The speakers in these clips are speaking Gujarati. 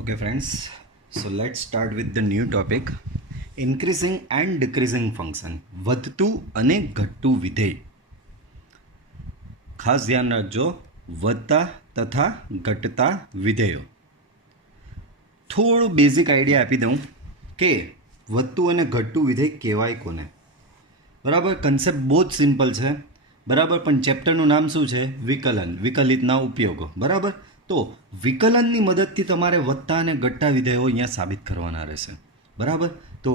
Okay, friends. So let's start with the new topic: increasing and decreasing function. વધતું અને ઘટતું વિધેય. ખાસ ધ્યાન રાખજો, વધતા તથા ઘટતા વિધેયો. થોડું બેઝિક આઈડિયા આપી દઉં કે વધતું અને ઘટતું વિધેય કહેવાય કોને. બરાબર, કન્સેપ્ટ બહુ જ સિમ્પલ છે. બરાબર, પણ ચેપ્ટરનું નામ શું છે? વિકલન, વિકલિતના ઉપયોગો. બરાબર, તો વિકલનની મદદથી તમારે વધતા અને ઘટતા વિધેયો અહીંયા સાબિત કરવાના રહેશે. બરાબર, તો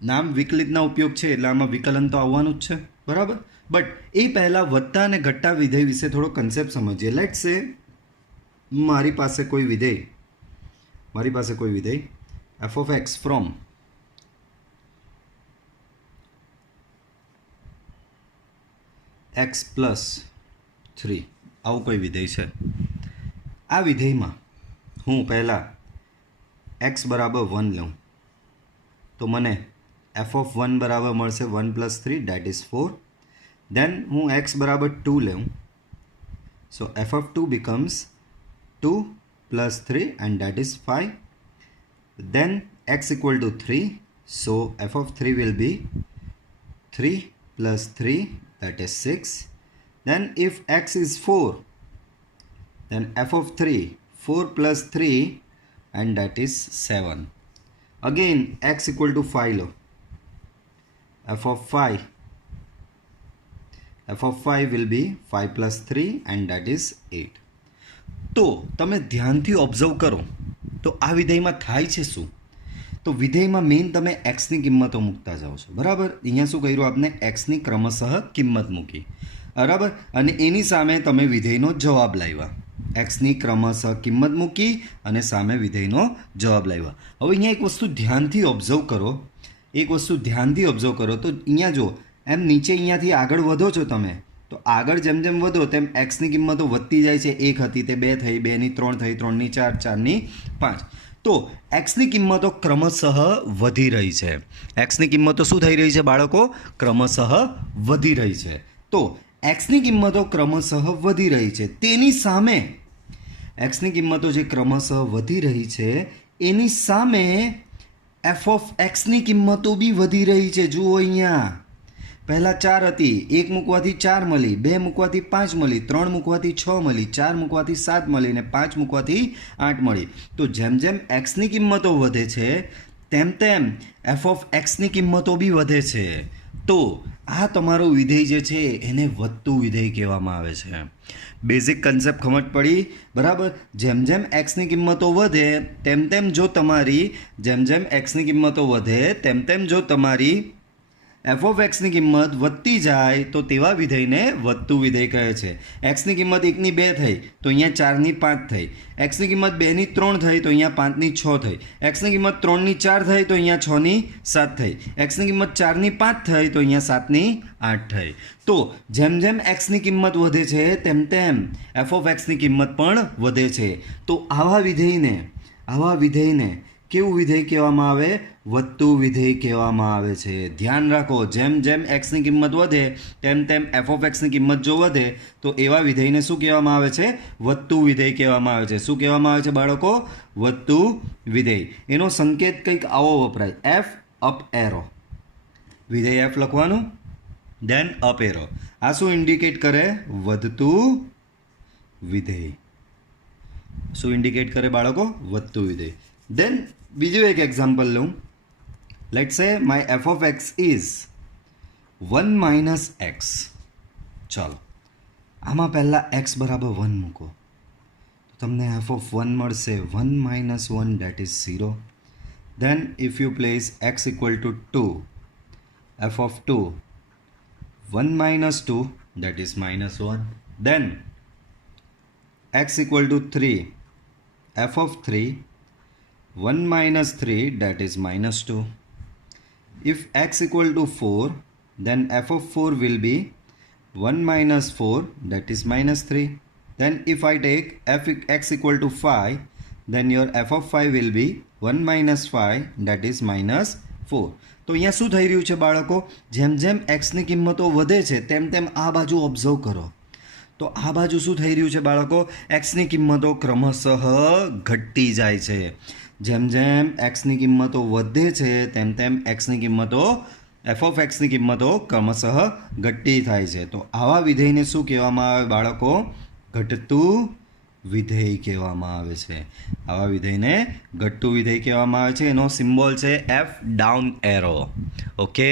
નામ વિકલિતના ઉપયોગ છે એટલે આમાં વિકલન તો આવવાનું જ છે. બરાબર, બટ એ પહેલાં વધતા અને ઘટતા વિધેય વિશે થોડો કન્સેપ્ટ સમજીએ. લેટ્સ સે મારી પાસે કોઈ વિધેય f of x from x plus 3 આવું કોઈ વિધેય છે. આ વિધેયમાં હું પહેલાં એક્સ બરાબર 1 લઉં તો મને એફ ઓફ 1 બરાબર મળશે 1 + 3 દેટ ઇઝ 4. દેન હું એક્સ બરાબર 2 લઉં, સો F of 2 becomes 2 + 3 and that is 5. Then x equal to 3, so f of 3 will be 3 + 3, that is 6. Then if x is 4, then f of 3, 4 + 3 and that is 7. Again x equal to 5 low, f of 5 will be 5 + 3 and that is 8. તો તમે ધ્યાનથી ઓબ્ઝર્વ કરો તો આ વિધેયમાં થાય છે શું? તો વિધેયમાં મેઇન તમે એક્સની કિંમતો મૂકતા જાઓ છો. બરાબર, અહીંયા શું કર્યું? આપણે એક્સની ક્રમશઃ કિંમત મૂકી. બરાબર, અને એની સામે તમે વિધેયનો જવાબ લાવ્યા. એક્સની ક્રમશઃ કિંમત મૂકી અને સામે વિધેયનો જવાબ લાવ્યા. હવે અહીંયા એક વસ્તુ ધ્યાનથી ઓબ્ઝર્વ કરો, તો અહીંયા જો એમ નીચે અહીંયાથી આગળ વધો છો તમે, તો આગળ જેમ જેમ વધો તેમ એક્સની કિંમતો વધતી જાય છે. 1 હતી તે 2 થઈ, 2ની 3 થઈ, 3ની 4, 4ની 5. તો એક્સની કિંમતો ક્રમશઃ વધી રહી છે. એક્સની કિંમતો શું થઈ રહી છે બાળકો? ક્રમશઃ વધી રહી છે. તો એક્સની કિંમતો ક્રમશઃ વધી રહી છે, તેની સામે એક્સની કિંમતો જે ક્રમશઃ વધી રહી છે એની સામે એફ ઓફ એક્સની કિંમતો બી વધી રહી છે. જુઓ અહીંયા, પહેલાં 4 હતી, 1 મૂકવાથી 4 મળી, 2 મૂકવાથી 5 મળી, 3 મૂકવાથી 6 મળી, 4 મૂકવાથી 7 મળી અને 5 મૂકવાથી 8 મળી. તો જેમ જેમ એક્સની કિંમતો વધે છે તેમ તેમ એફ ઓફ એક્સની કિંમતો બી વધે છે. તો આ તમારું વિધેય જે છે એને વધતું વિધેય કહેવામાં આવે છે. બેઝિક કન્સેપ્ટ સમજ પડી? બરાબર, જેમ જેમ એક્સની કિંમતો વધે તેમ તેમ જો તમારી એફ ઓફ એક્સની કિંમત વધતી જાય તો તેવા વિધેયને વધતું વિધેય કહે છે. એક્સની કિંમત 1ની 2 થઈ તો અહીંયા 4ની 5 થઈ, એક્સની કિંમત 2ની 3 થઈ તો અહીંયા 5ની 6 થઈ, એક્સની કિંમત 3ની 4 થઈ તો અહીંયા 6ની 7 થઈ, એક્સની કિંમત 4ની 5 થઈ તો અહીંયા 7ની 8 થઈ. તો જેમ જેમ એક્સની કિંમત વધે છે તેમ તેમ એફ ઓફ એક્સની કિંમત પણ વધે છે. તો આવા વિધેયને કેવું વિધેય કહેવામાં આવે? વધતું વિધેય કહેવામાં આવે છે. ધ્યાન રાખો, જેમ જેમ એક્સની કિંમત વધે તેમ તેમ એફ ઓફ એક્સની કિંમત જો વધે તો એવા વિધેયને શું કહેવામાં આવે છે? વધતું વિધેય કહેવામાં આવે છે. શું કહેવામાં આવે છે બાળકો? વધતું વિધેય. એનો સંકેત કંઈક આવો વપરાય, એફ અપ એરો. વિધેય એફ લખવાનું, દેન અપ એરો. આ શું ઇન્ડિકેટ કરે? વધતું વિધેય. શું ઇન્ડિકેટ કરે બાળકો? વધતું વિધેય. દેન બીજું એક એક્ઝામ્પલ લઉં. લેટ્સ સે my F of x is 1 - x. ચાલો, આમાં પહેલાં એક્સ બરાબર 1 મૂકો તો તમને એફ ઓફ 1 મળશે 1 - 1 that is 0. Then if you place x equal to 2, f of 2 1 - 2 that is -1. Then x equal to 3, f of 3 1 - 3 that is -2. If x equal to 4, then f of 4 will be 1 - 4 that is -3. Then if I take x equal to 5, then your f of 5 will be 1 - 5 that is -4. તો અહીંયા શું થઈ રહ્યું છે બાળકો? જેમ જેમ એક્સની કિંમતો વધે છે તેમ તેમ આ બાજુ ઓબ્ઝર્વ કરો તો આ બાજુ શું થઈ રહ્યું છે બાળકો? એક્સની કિંમતો ક્રમશઃ ઘટતી જાય છે. જેમ જેમ એક્સની કિંમતો વધે છે તેમ તેમ એક્સની કિંમતો એફ ઓફ એક્સની કિંમતો ક્રમશઃ ઘટતી થાય છે. તો આવા વિધેયને શું કહેવામાં આવે બાળકો? ઘટતું વિધેય કહેવામાં આવે છે. આવા વિધેયને ઘટતું વિધેય કહેવામાં આવે છે. એનો સિમ્બોલ છે એફ ડાઉન એરો. ઓકે,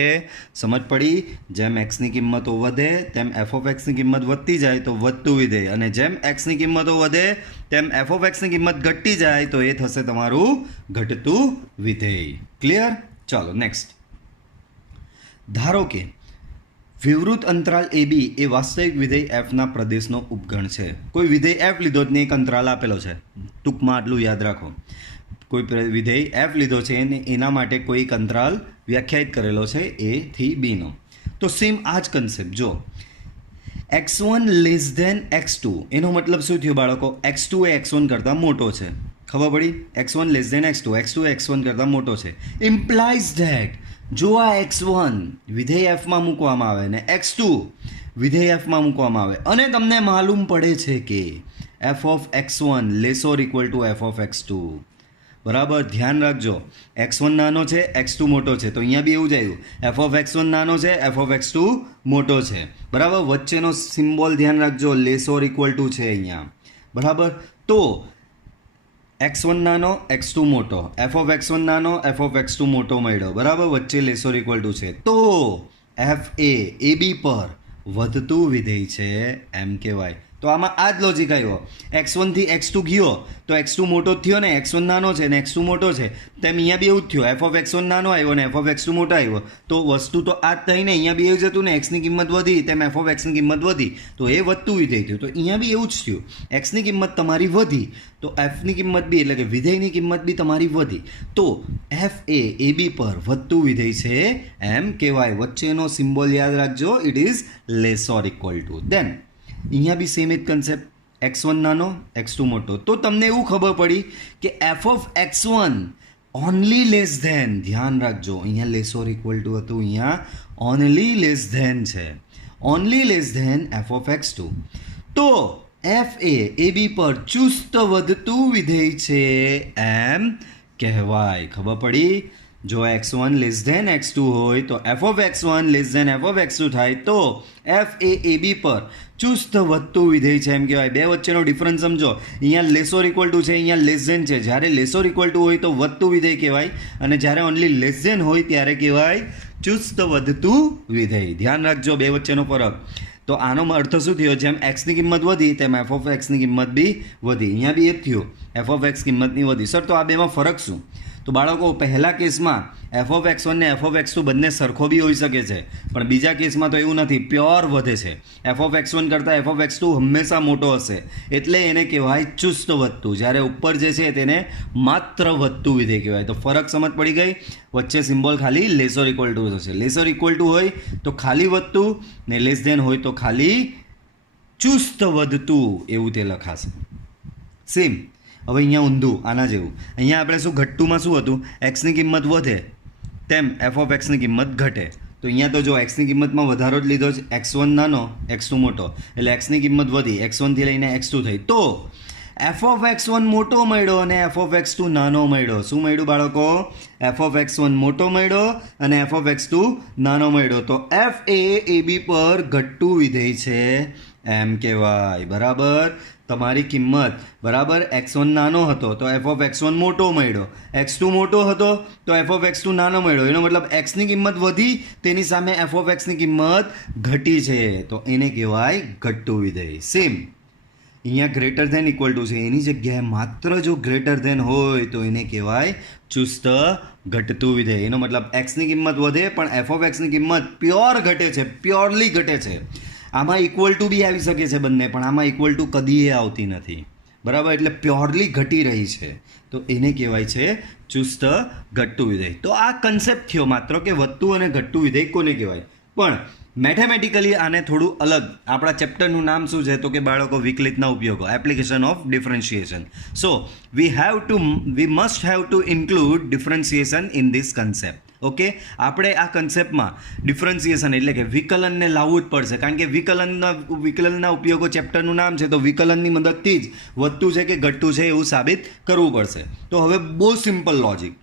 સમજ પડી? જેમ એક્સની કિંમતો વધે તેમ એફ ઓફ એક્સની કિંમત વધતી જાય તો વધતું વિધેય, અને જેમ એક્સની કિંમતો વધે તેમ એફ ઓફ એક્સની કિંમત ઘટતી જાય તો એ થશે તમારું ઘટતું વિધેય. ક્લિયર? ચાલો નેક્સ્ટ. ધારો કે વિવૃત અંતરાલ AB એ વાસ્તવિક વિધેય એફના પ્રદેશનો ઉપગણ છે. કોઈ વિધેય એફ લીધો ને એક અંતરાલ આપેલો છે. ટૂંકમાં આટલું યાદ રાખો. કોઈ વિધેય એફ લીધો છે અને એના માટે કોઈ એક અંતરાલ વ્યાખ્યાયિત કરેલો છે A થી B નો. તો સેમ આ જ કન્સેપ્ટ જો x1 લેસ ધેન x2 એનો મતલબ શું થયો બાળકો? x2 એ x1 કરતાં મોટો છે. ખબર પડી? x1 less than x2, x2 એ x1 કરતાં મોટો છે. ઇમ્પ્લાઇઝ ધેટ જો આ x1 વિધેય એફમાં મૂકવામાં આવે ને x2 વિધેય એફમાં મૂકવામાં આવે અને તમને માલુમ પડે છે કે f of x1 less or equal to f of x2. બરાબર, ધ્યાન રાખજો. x1 નાનો છે, x2 મોટો છે. તો અહીંયા બી એવું જ આવ્યું, f ઓફ x1 નાનો છે, f ઓફ x2 મોટો છે. બરાબર, વચ્ચેનો સિમ્બોલ ધ્યાન રાખજો, લેસ ઓર ઇક્વલ ટુ છે અહીંયા. બરાબર, તો x1 નાનો, x2 મોટો, f ઓફ x1 નાનો, f ઓફ x2 મોટો મળ્યો. બરાબર, વચ્ચે લેસ ઓર ઇક્વલ ટુ છે. તો f એ AB પર વધતું વિધેય છે એમ કહેવાય. તો આમાં આ જ લોજિક આવ્યો. x1 થી x2 ગયો તો x2 મોટો થયો ને, x1 નાનો છે ને x2 મોટો છે. તેમ અહીંયા બી એવું જ થયું, f ઓફ x1 નાનો આવ્યો ને f ઓફ x2 મોટો આવ્યો. તો વસ્તુ તો આ જ થઈને અહીંયા બી એવું જ હતું ને, xની કિંમત વધી તેમ f ઓફ xની કિંમત વધી તો એ વધતું વિધેય થયું. તો અહીંયા બી એવું જ થયું, xની કિંમત તમારી વધી તો fની કિંમત બી એટલે કે વિધેયની કિંમત બી તમારી વધી. તો f એ AB પર વધતું વિધેય છે એમ કહેવાય. વચ્ચેનો સિમ્બોલ યાદ રાખજો, it is less or equal to. Then અહીંયા બી સેમ જ કન્સેપ્ટ, x1 નાનો, x2 મોટો. તો તમને એવું ખબર પડી કે f of x1 only less than, ધ્યાન રાખજો અહીંયા લેસ ઓર ઇક્વલ ટુ હતું, અહીંયા ઓનલી લેસ ધેન છે, only less than f of x2. તો f એ AB પર ચુસ્ત વધતું વિધેય છે એમ કહેવાય. ખબર પડી? જો x1 લેસ ધેન x2 હોય તો f of x1 less than f of x2 થાય તો f એ AB પર ચુસ્ત વધતું વિધેય છે એમ કહેવાય. બે વચ્ચેનો ડિફરન્સ સમજો, અહીંયા લેસ ઓર ઇક્વલ ટુ છે, અહીંયા લેસ ધેન છે. જ્યારે લેસ ઓર ઇક્વલ ટુ હોય તો વધતું વિધેય કહેવાય અને જ્યારે ઓનલી લેસ ધેન હોય ત્યારે કહેવાય ચુસ્ત વધતું વિધેય. ધ્યાન રાખજો બે વચ્ચેનો ફરક. તો આનો અર્થ શું થયો? જેમ એક્સની કિંમત વધી તેમ એફ ઓફ એક્સની કિંમત બી વધી. અહીંયા બી એ જ થયું, એફ ઓફ એક્સ કિંમતની વધી. સર તો આ બેમાં ફરક શું? તો બાળકો પહેલા કેસમાં એફ ઓફ એક્સ1 ને એફ ઓફ એક્સ2 બંને સરખો બી હોઈ શકે છે, પણ બીજા કેસમાં તો એવું નથી, પ્યોર વધે છે. એફ ઓફ એક્સ1 કરતાં એફ ઓફ એક્સ2 હંમેશા મોટો હશે એટલે એને કહેવાય ચુસ્ત વધતું. જ્યારે ઉપર જે છે તેને માત્ર વધતું વિધેય કહેવાય. તો ફરક સમજ પડી ગઈ? વચ્ચે સિમ્બોલ ખાલી લેસ ઓર ઇક્વલ ટુ થશે. લેસ ઓર ઇક્વલ ટુ હોય તો ખાલી વધતું ને લેસ ધેન હોય તો ખાલી ચુસ્ત વધતું એવું તે લખાશે. સેમ હવે અહીંયા ઊંધું આના જેવું. અહીંયા આપણે શું ઘટતુંમાં શું હતું? એક્સની કિંમત વધે તેમ એફ ઓફ એક્સની કિંમત ઘટે. તો અહીંયા તો જો એક્સની કિંમતમાં વધારો જ લીધો છે, x1 નાનો, x2 મોટો, એટલે એક્સની કિંમત વધી, x1 થી લઈને x2 થઈ. તો એફ ઓફ x1 મોટો મળ્યો અને એફ ઓફ x2 નાનો મળ્યો. શું મળ્યું બાળકો? એફ ઓફ x1 મોટો મળ્યો અને એફ ઓફ x2 નાનો મળ્યો. તો f એ AB પર ઘટતું વિધેય છે એમ કહેવાય. બરાબર, તમારી કિંમત બરાબર x1 નાનો હતો તો એફ ઓફ x1 મોટો મળ્યો, x2 મોટો હતો તો એફ ઓફ x2 નાનો મળ્યો. એનો મતલબ એક્સની કિંમત વધી તેની સામે એફ ઓફ એક્સની કિંમત ઘટી છે તો એને કહેવાય ઘટતું વિધેય. સેમ અહીંયા ગ્રેટર ધેન ઇક્વલ ટુ છે, એની જગ્યાએ માત્ર જો ગ્રેટર ધેન હોય તો એને કહેવાય ચુસ્ત ઘટતું વિધેય. એનો મતલબ એક્સની કિંમત વધે પણ એફ ઓફ એક્સની કિંમત પ્યોર ઘટે છે, પ્યોરલી ઘટે છે. આમાં ઇક્વલ ટુ બી આવી શકે છે બંને, પણ આમાં ઇક્વલ ટુ કદી એ આવતી નથી. બરાબર, એટલે પ્યોરલી ઘટી રહી છે તો એને કહેવાય છે ચુસ્ત ઘટતું વિધેય. તો આ કન્સેપ્ટ થયો માત્ર કે વધતું અને ઘટતું વિધેય કોને કહેવાય. પણ મેથેમેટિકલી આને થોડું અલગ, આપણા ચેપ્ટરનું નામ શું છે તો કે બાળકો વિકલિતના ઉપયોગો, application of differentiation. So we must have to include differentiation in this concept. Okay, આપણે આ કન્સેપ્ટમાં ડિફરન્સિએશન એટલે કે વિકલનને લાવવું જ પડશે, કારણ કે વિકલનના ઉપયોગો ચેપ્ટરનું નામ છે, તો વિકલનની મદદથી જ વધતું છે કે ઘટતું છે એવું સાબિત કરવું પડશે. તો હવે બહુ સિમ્પલ લોજિક,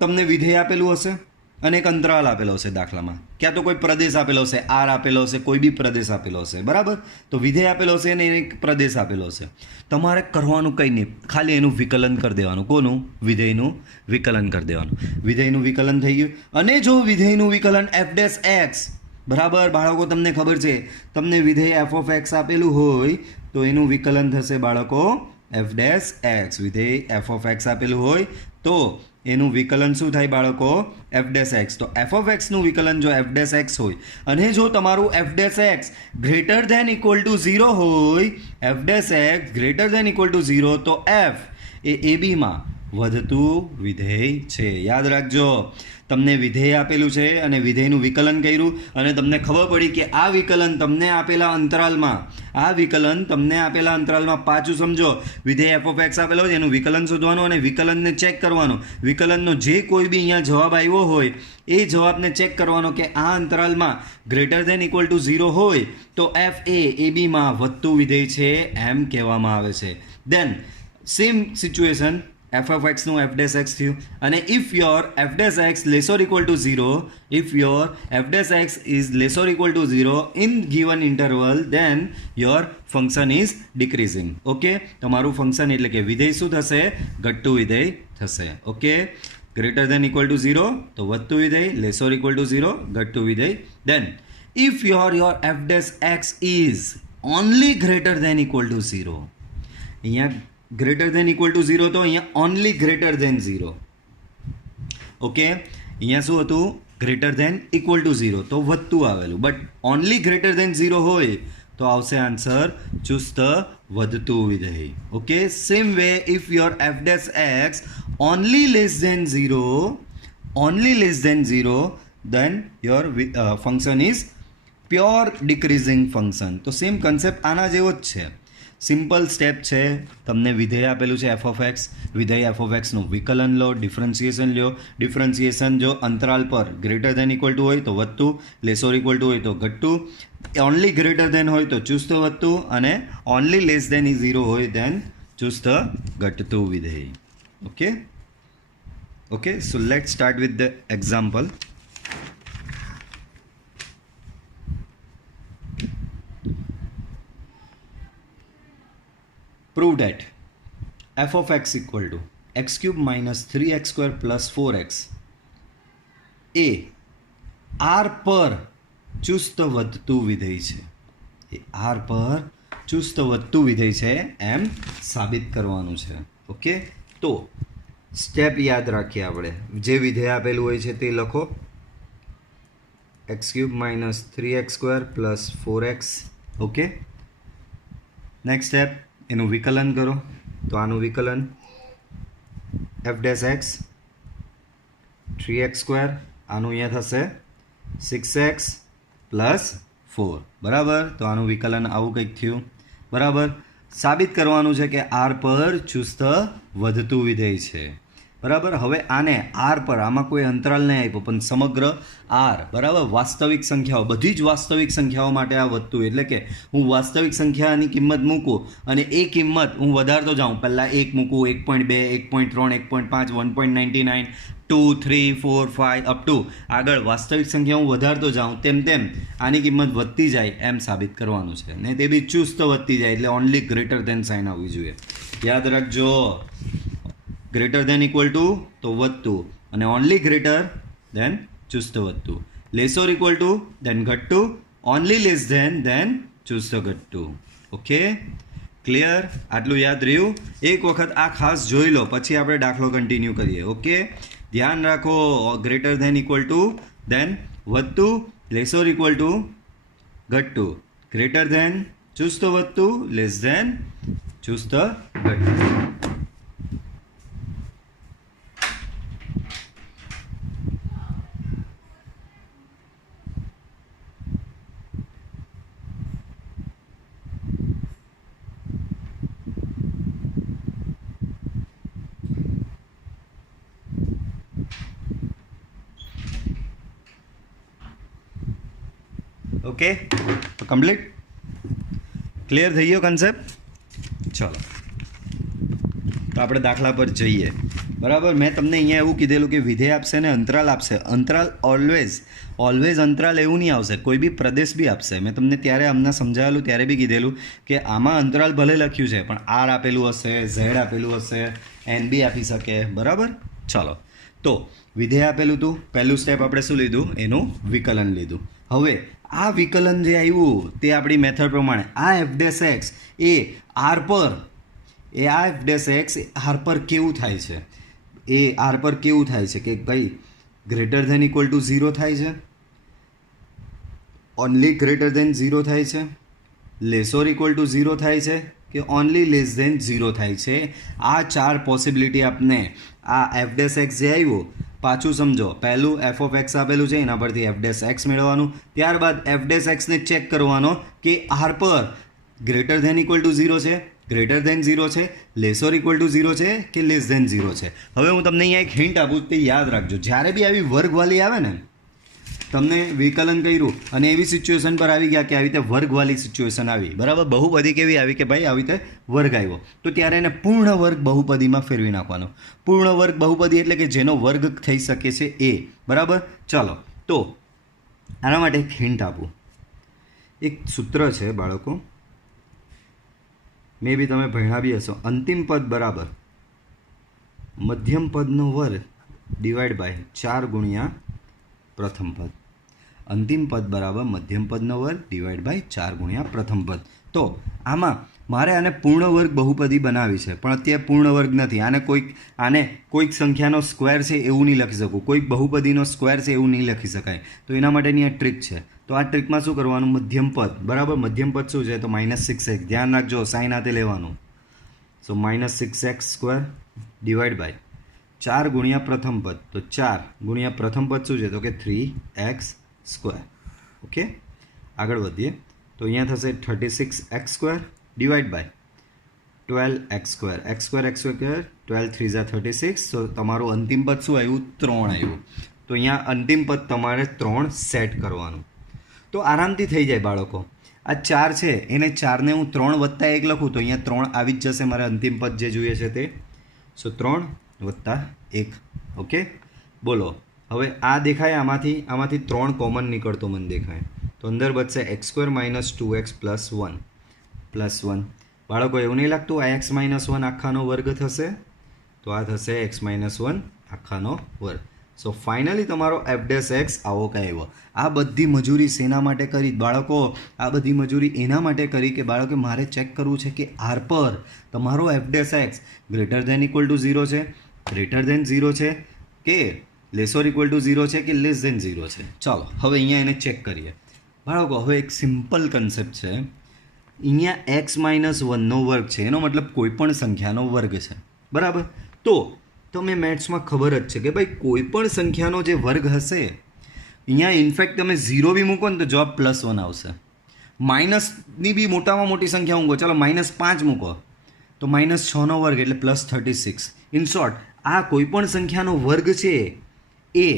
તમને વિધેય આપેલું હશે અને એક અંતરાલ આપેલો હશે દાખલામાં, ક્યાં તો કોઈ પ્રદેશ આપેલો હશે, આર આપેલો હશે, કોઈ બી પ્રદેશ આપેલો હશે, બરાબર. તો વિધેય આપેલો હશે અને એક પ્રદેશ આપેલો હશે. તમારે કરવાનું કંઈ નહીં, ખાલી એનું વિકલન કરી દેવાનું. કોનું? વિધેયનું વિકલન કરી દેવાનું. વિધેયનું વિકલન થઈ ગયું. અને જો વિધેયનું વિકલન એફ ડેશ એક્સ, બરાબર બાળકો, તમને ખબર છે, તમને વિધેય એફ ઓફ એક્સ આપેલું હોય તો એનું વિકલન થશે બાળકો એફ ડેશ એક્સ. વિધેય એફ ઓફ એક્સ આપેલું હોય તો એનું વિકલન શું થાય બાળકો? F dash x. તો એફ ઓફ એક્સનું વિકલન જો એફ ડેશ એક્સ હોય અને જો તમારું f dash x greater than equal to 0 હોય, f dash x greater than equal to 0, તો એફ એ એબીમાં વધતું વિધેય છે. યાદ રાખજો, તમને વિધેય આપેલું છે અને વિધેયનું વિકલન કર્યું અને તમને ખબર પડી કે આ વિકલન તમને આપેલા અંતરાલમાં પાછું સમજો, વિધેય એફ ઓફ એક્સ આપેલો હોય એનું વિકલન શોધવાનું અને વિકલનને ચેક કરવાનું. વિકલનનો જે કોઈ બી અહીંયા જવાબ આવ્યો હોય એ જવાબને ચેક કરવાનો કે આ અંતરાલમાં ગ્રેટર ધેન ઇક્વલ ટુ 0 હોય તો એફ એ એબીમાં વધતું વિધેય છે એમ કહેવામાં આવે છે. Then same situation, f of એક્સનું એફ ડેશ એક્સ થયું અને if your f dash x lesser equal to 0, if your f dash x is lesser equal to 0 in given interval, then your function is decreasing. Okay, તમારું ફંક્શન એટલે કે વિધેય શું થશે? ઘટતું વિધેય થશે. Okay, greater than equal to 0 તો વધતું વિધેય, લેસર ઇક્વલ ટુ 0 ઘટતું વિધેય. Then if your f dash x is only greater than equal to 0, અહીંયા ગ્રેટર ધેન ઇક્વલ ટુ 0 તો અહીંયા ઓનલી ગ્રેટર ધેન 0. ઓકે, અહીંયા શું હતું? ગ્રેટર ધેન ઇક્વલ ટુ 0 તો વધતું આવેલું, બટ ઓનલી ગ્રેટર ધેન 0 હોય તો આવશે આન્સર ચુસ્ત વધતું વિધેય. Okay, same way if your f dash x only less than 0, then your function is pure decreasing function. તો સેમ કન્સેપ્ટ આના જેવો જ છે, સિમ્પલ સ્ટેપ છે. તમને વિધેય આપેલું છે એફ ઓફ એક્સ, વિધેય એફ ઓફ એક્સનું વિકલન લો, ડિફરન્સિએશન લો. ડિફરન્સિએશન જો અંતરાલ પર ગ્રેટર ધેન ઇક્વલ ટુ હોય તો વધતું, લેસર ઇક્વલ ટુ હોય તો ઘટતું, ઓનલી ગ્રેટર ધેન હોય તો ચુસ્ત વધતું અને ઓનલી લેસ ધેન 0 હોય ધેન ચુસ્ત ઘટતું વિધેય. Okay, so let's start with the example. Prove that f of x equal to x cube minus 3x square plus 4x A r પર ચુસ્ત વધતું વિધેય છે. એ r પર ચુસ્ત વધતું વિધેય છે એમ સાબિત કરવાનું છે. ઓકે, તો સ્ટેપ યાદ રાખીએ આપણે. જે વિધેય આપેલું હોય છે તે લખો, x cube minus 3x square plus 4x. Okay, next step, એનું વિકલન કરો. તો આનું વિકલન F dash x 3x square, આનું અહીંયા થશે 6x પ્લસ 4, બરાબર. તો આનું વિકલન આવું કંઈક થયું, બરાબર. સાબિત કરવાનું છે કે આર પર ચુસ્ત વધતું વિધેય છે, બરાબર. હવે આને આર પર, આમાં કોઈ અંતરાલ નહીં આપ્યો પણ સમગ્ર આર, બરાબર, વાસ્તવિક સંખ્યાઓ, બધી જ વાસ્તવિક સંખ્યાઓ માટે આ વધતું, એટલે કે હું વાસ્તવિક સંખ્યાની કિંમત મૂકું અને એ કિંમત હું વધારતો જાઉં. પહેલાં 1 મૂકું, 1.2, 1.3, 1.5, 1.99, 2, 3, 4, 5 અપ ટુ આગળ વાસ્તવિક સંખ્યા હું વધારતો જાઉં, તેમ તેમ આની કિંમત વધતી જાય એમ સાબિત કરવાનું છે. ને તે બી ચુસ્ત વધતી જાય, એટલે ઓનલી ગ્રેટર ધેન સાઇન આવવી જોઈએ. યાદ રાખજો, ગ્રેટર ધેન ઇક્વલ ટુ તો વધતું અને ઓનલી ગ્રેટર ધેન ચુસ્ત વધતું, લેસર ઇક્વલ ટુ ધેન ઘટતું, ઓનલી લેસ ધેન ચુસ્ત ઘટતું. Okay, clear? આટલું યાદ રહ્યું? એક વખત આ ખાસ જોઈ લો, પછી આપણે દાખલો કન્ટિન્યુ કરીએ. ઓકે, ધ્યાન રાખો, greater than equal to then વધતું, લેસર ઇક્વલ ટુ ઘટતું, ગ્રેટર ધેન ચુસ્ત વધતું, લેસ ધેન ચુસ્ત ઘટતું. ઓકે, તો કમ્પ્લીટ ક્લિયર થઈ ગયો કન્સેપ્ટ. ચલો તો આપણે દાખલા પર જઈએ. બરાબર, મેં તમને અહીંયા એવું કીધેલું કે વિધેય આપશે ને અંતરાલ આપશે. અંતરાલ ઓલવેઝ અંતરાલ એવું નહીં આવશે, કોઈ બી પ્રદેશ બી આપશે. મેં તમને ત્યારે હમણાં સમજાવેલું ત્યારે બી કીધેલું કે આમાં અંતરાલ ભલે લખ્યું છે પણ આર આપેલું હશે, ઝેડ આપેલું હશે, એન બી આપી શકે. બરાબર, ચલો તો વિધેય આપેલું હતું. પહેલું સ્ટેપ આપણે શું લીધું? એનું વિકલન લીધું. હવે આ વિકલન જે આવ્યું તે આપણી મેથડ પ્રમાણે આ એફ ડેશ એક્સ એ આર પર આ એફ ડેશ એક્સ આર પર કેવું થાય છે? એ આર પર કેવું થાય છે કે ભાઈ ગ્રેટર ધેન ઇક્વલ ટુ 0 થાય છે, ઓનલી ગ્રેટર ધેન 0 થાય છે, લેસોર ઇક્વલ ટુ 0 થાય છે કે ઓનલી લેસ ધેન 0 થાય છે. આ 4 પોસિબિલિટી આપને આ એફ ડેશ એક્સ જે આવ્યું, પાછું સમજો, પહેલું એફ ઓફ એક્સ આપેલું છે એના પરથી એફ ડેશ એક્સ મેળવવાનું, ત્યારબાદ એફ ડેશ એક્સને ચેક કરવાનો કે આર પર ગ્રેટર ધેન ઇક્વલ ટુ 0 છે, ગ્રેટર ધેન 0 છે, લેસોર ઇક્વલ ટુ 0 છે કે લેસ ધેન 0 છે. હવે હું તમને અહીંયા એક હિન્ટ આપું તે યાદ રાખજો. જ્યારે બી આવી વર્ગવાળી આવે ને, તમને વિકલન કર્યું અને એવી સિચ્યુએશન પર આવી ગયા કે આવી રીતે વર્ગવાળી સિચ્યુએશન આવી, બરાબર, બહુપદી કેવી આવી કે ભાઈ આવી રીતે વર્ગ આવ્યો, તો ત્યારે એને પૂર્ણ વર્ગ બહુપદીમાં ફેરવી નાખવાનો. પૂર્ણ વર્ગ બહુપદી એટલે કે જેનો વર્ગ થઈ શકે છે એ. બરાબર, ચાલો તો આના માટે એક હિન્ટ આપું. એક સૂત્ર છે બાળકો, મે બી તમે ભણ્યા બી હશો. અંતિમ પદ બરાબર મધ્યમ પદનો વર્ગ ડિવાઈડ બાય 4 ગુણ્યા પ્રથમ પદ. અંતિમ પદ બરાબર મધ્યમ પદનો વર્ગ ડિવાઈડ બાય 4 ગુણ્યા પ્રથમ પદ. તો આમાં મારે આને પૂર્ણ વર્ગ બહુપદી બનાવી છે પણ અત્યારે પૂર્ણ વર્ગ નથી. આને કોઈક સંખ્યાનો સ્ક્વેર છે એવું નહીં લખી શકું, કોઈક બહુપદીનો સ્ક્વેર છે એવું નહીં લખી શકાય. તો એના માટેની આ ટ્રીક છે. તો આ ટ્રીકમાં શું કરવાનું? મધ્યમ પદ બરાબર, મધ્યમ પદ શું છે? તો -6x. ધ્યાન રાખજો, સાઈન હાથે લેવાનું. સો -6x સ્ક્વેર ડિવાઈડ બાય 4 ગુણ્યા પ્રથમ પદ. તો 4 ગુણ્યા પ્રથમ પદ શું છે? તો કે 3x સ્ક્વેર. ઓકે, આગળ વધીએ તો અહીંયા થશે 36x square divide by 12x square. x square 12 3 ઝા 36. તો તમારું અંતિમ પદ શું આવ્યું? 3 આવ્યું. તો અહીંયા અંતિમ પદ તમારે 3 સેટ કરવાનું. તો આરામથી થઈ જાય બાળકો. આ 4 છે એને 4ને હું 3 વત્તા 1 લખું તો અહીંયા 3 આવી જ જશે મારે અંતિમ પદ જે જોઈએ છે તે. સો 3 વત્તા 1. ઓકે, બોલો હવે આ દેખાય, આમાંથી 3 કોમન નીકળતો મને દેખાય, તો અંદર બચશે x square minus 2x plus 1. બાળકો એવું નહીં લાગતું આ x માઇનસ 1 આખાનો વર્ગ થશે? તો આ થશે x માઇનસ 1 આખાનો વર્ગ. સો ફાઇનલી તમારો એફ ડેશ એક્સ આવો કાંઈ આવ્યો. આ બધી મજૂરી શેના માટે કરી બાળકો? આ બધી મજૂરી એના માટે કરી કે બાળકો મારે ચેક કરવું છે કે આર પર તમારો f dash x greater than equal to 0 છે, ગ્રેટર ધેન 0 છે કે લેસોર ઇક્વલ ટુ 0 છે કે લેસ ધેન 0 છે. ચાલો હવે અહીંયા એને ચેક કરીએ બાળકો. હવે એક સિમ્પલ કન્સેપ્ટ છે. અહીંયા એક્સ માઇનસ 1નો વર્ગ છે, એનો મતલબ કોઈ પણ સંખ્યાનો વર્ગ છે. બરાબર, તો તમે મેથ્સમાં ખબર જ છે કે ભાઈ કોઈ પણ સંખ્યાનો જે વર્ગ હશે, અહીંયા ઇનફેક્ટ તમે 0 બી મૂકો ને તો જવાબ +1 આવશે. માઇનસની બી મોટામાં મોટી સંખ્યા મૂકો, ચાલો -5 મૂકો તો -6નો વર્ગ એટલે +36. ઇન શોર્ટ આ કોઈ પણ સંખ્યાનો વર્ગ છે, એ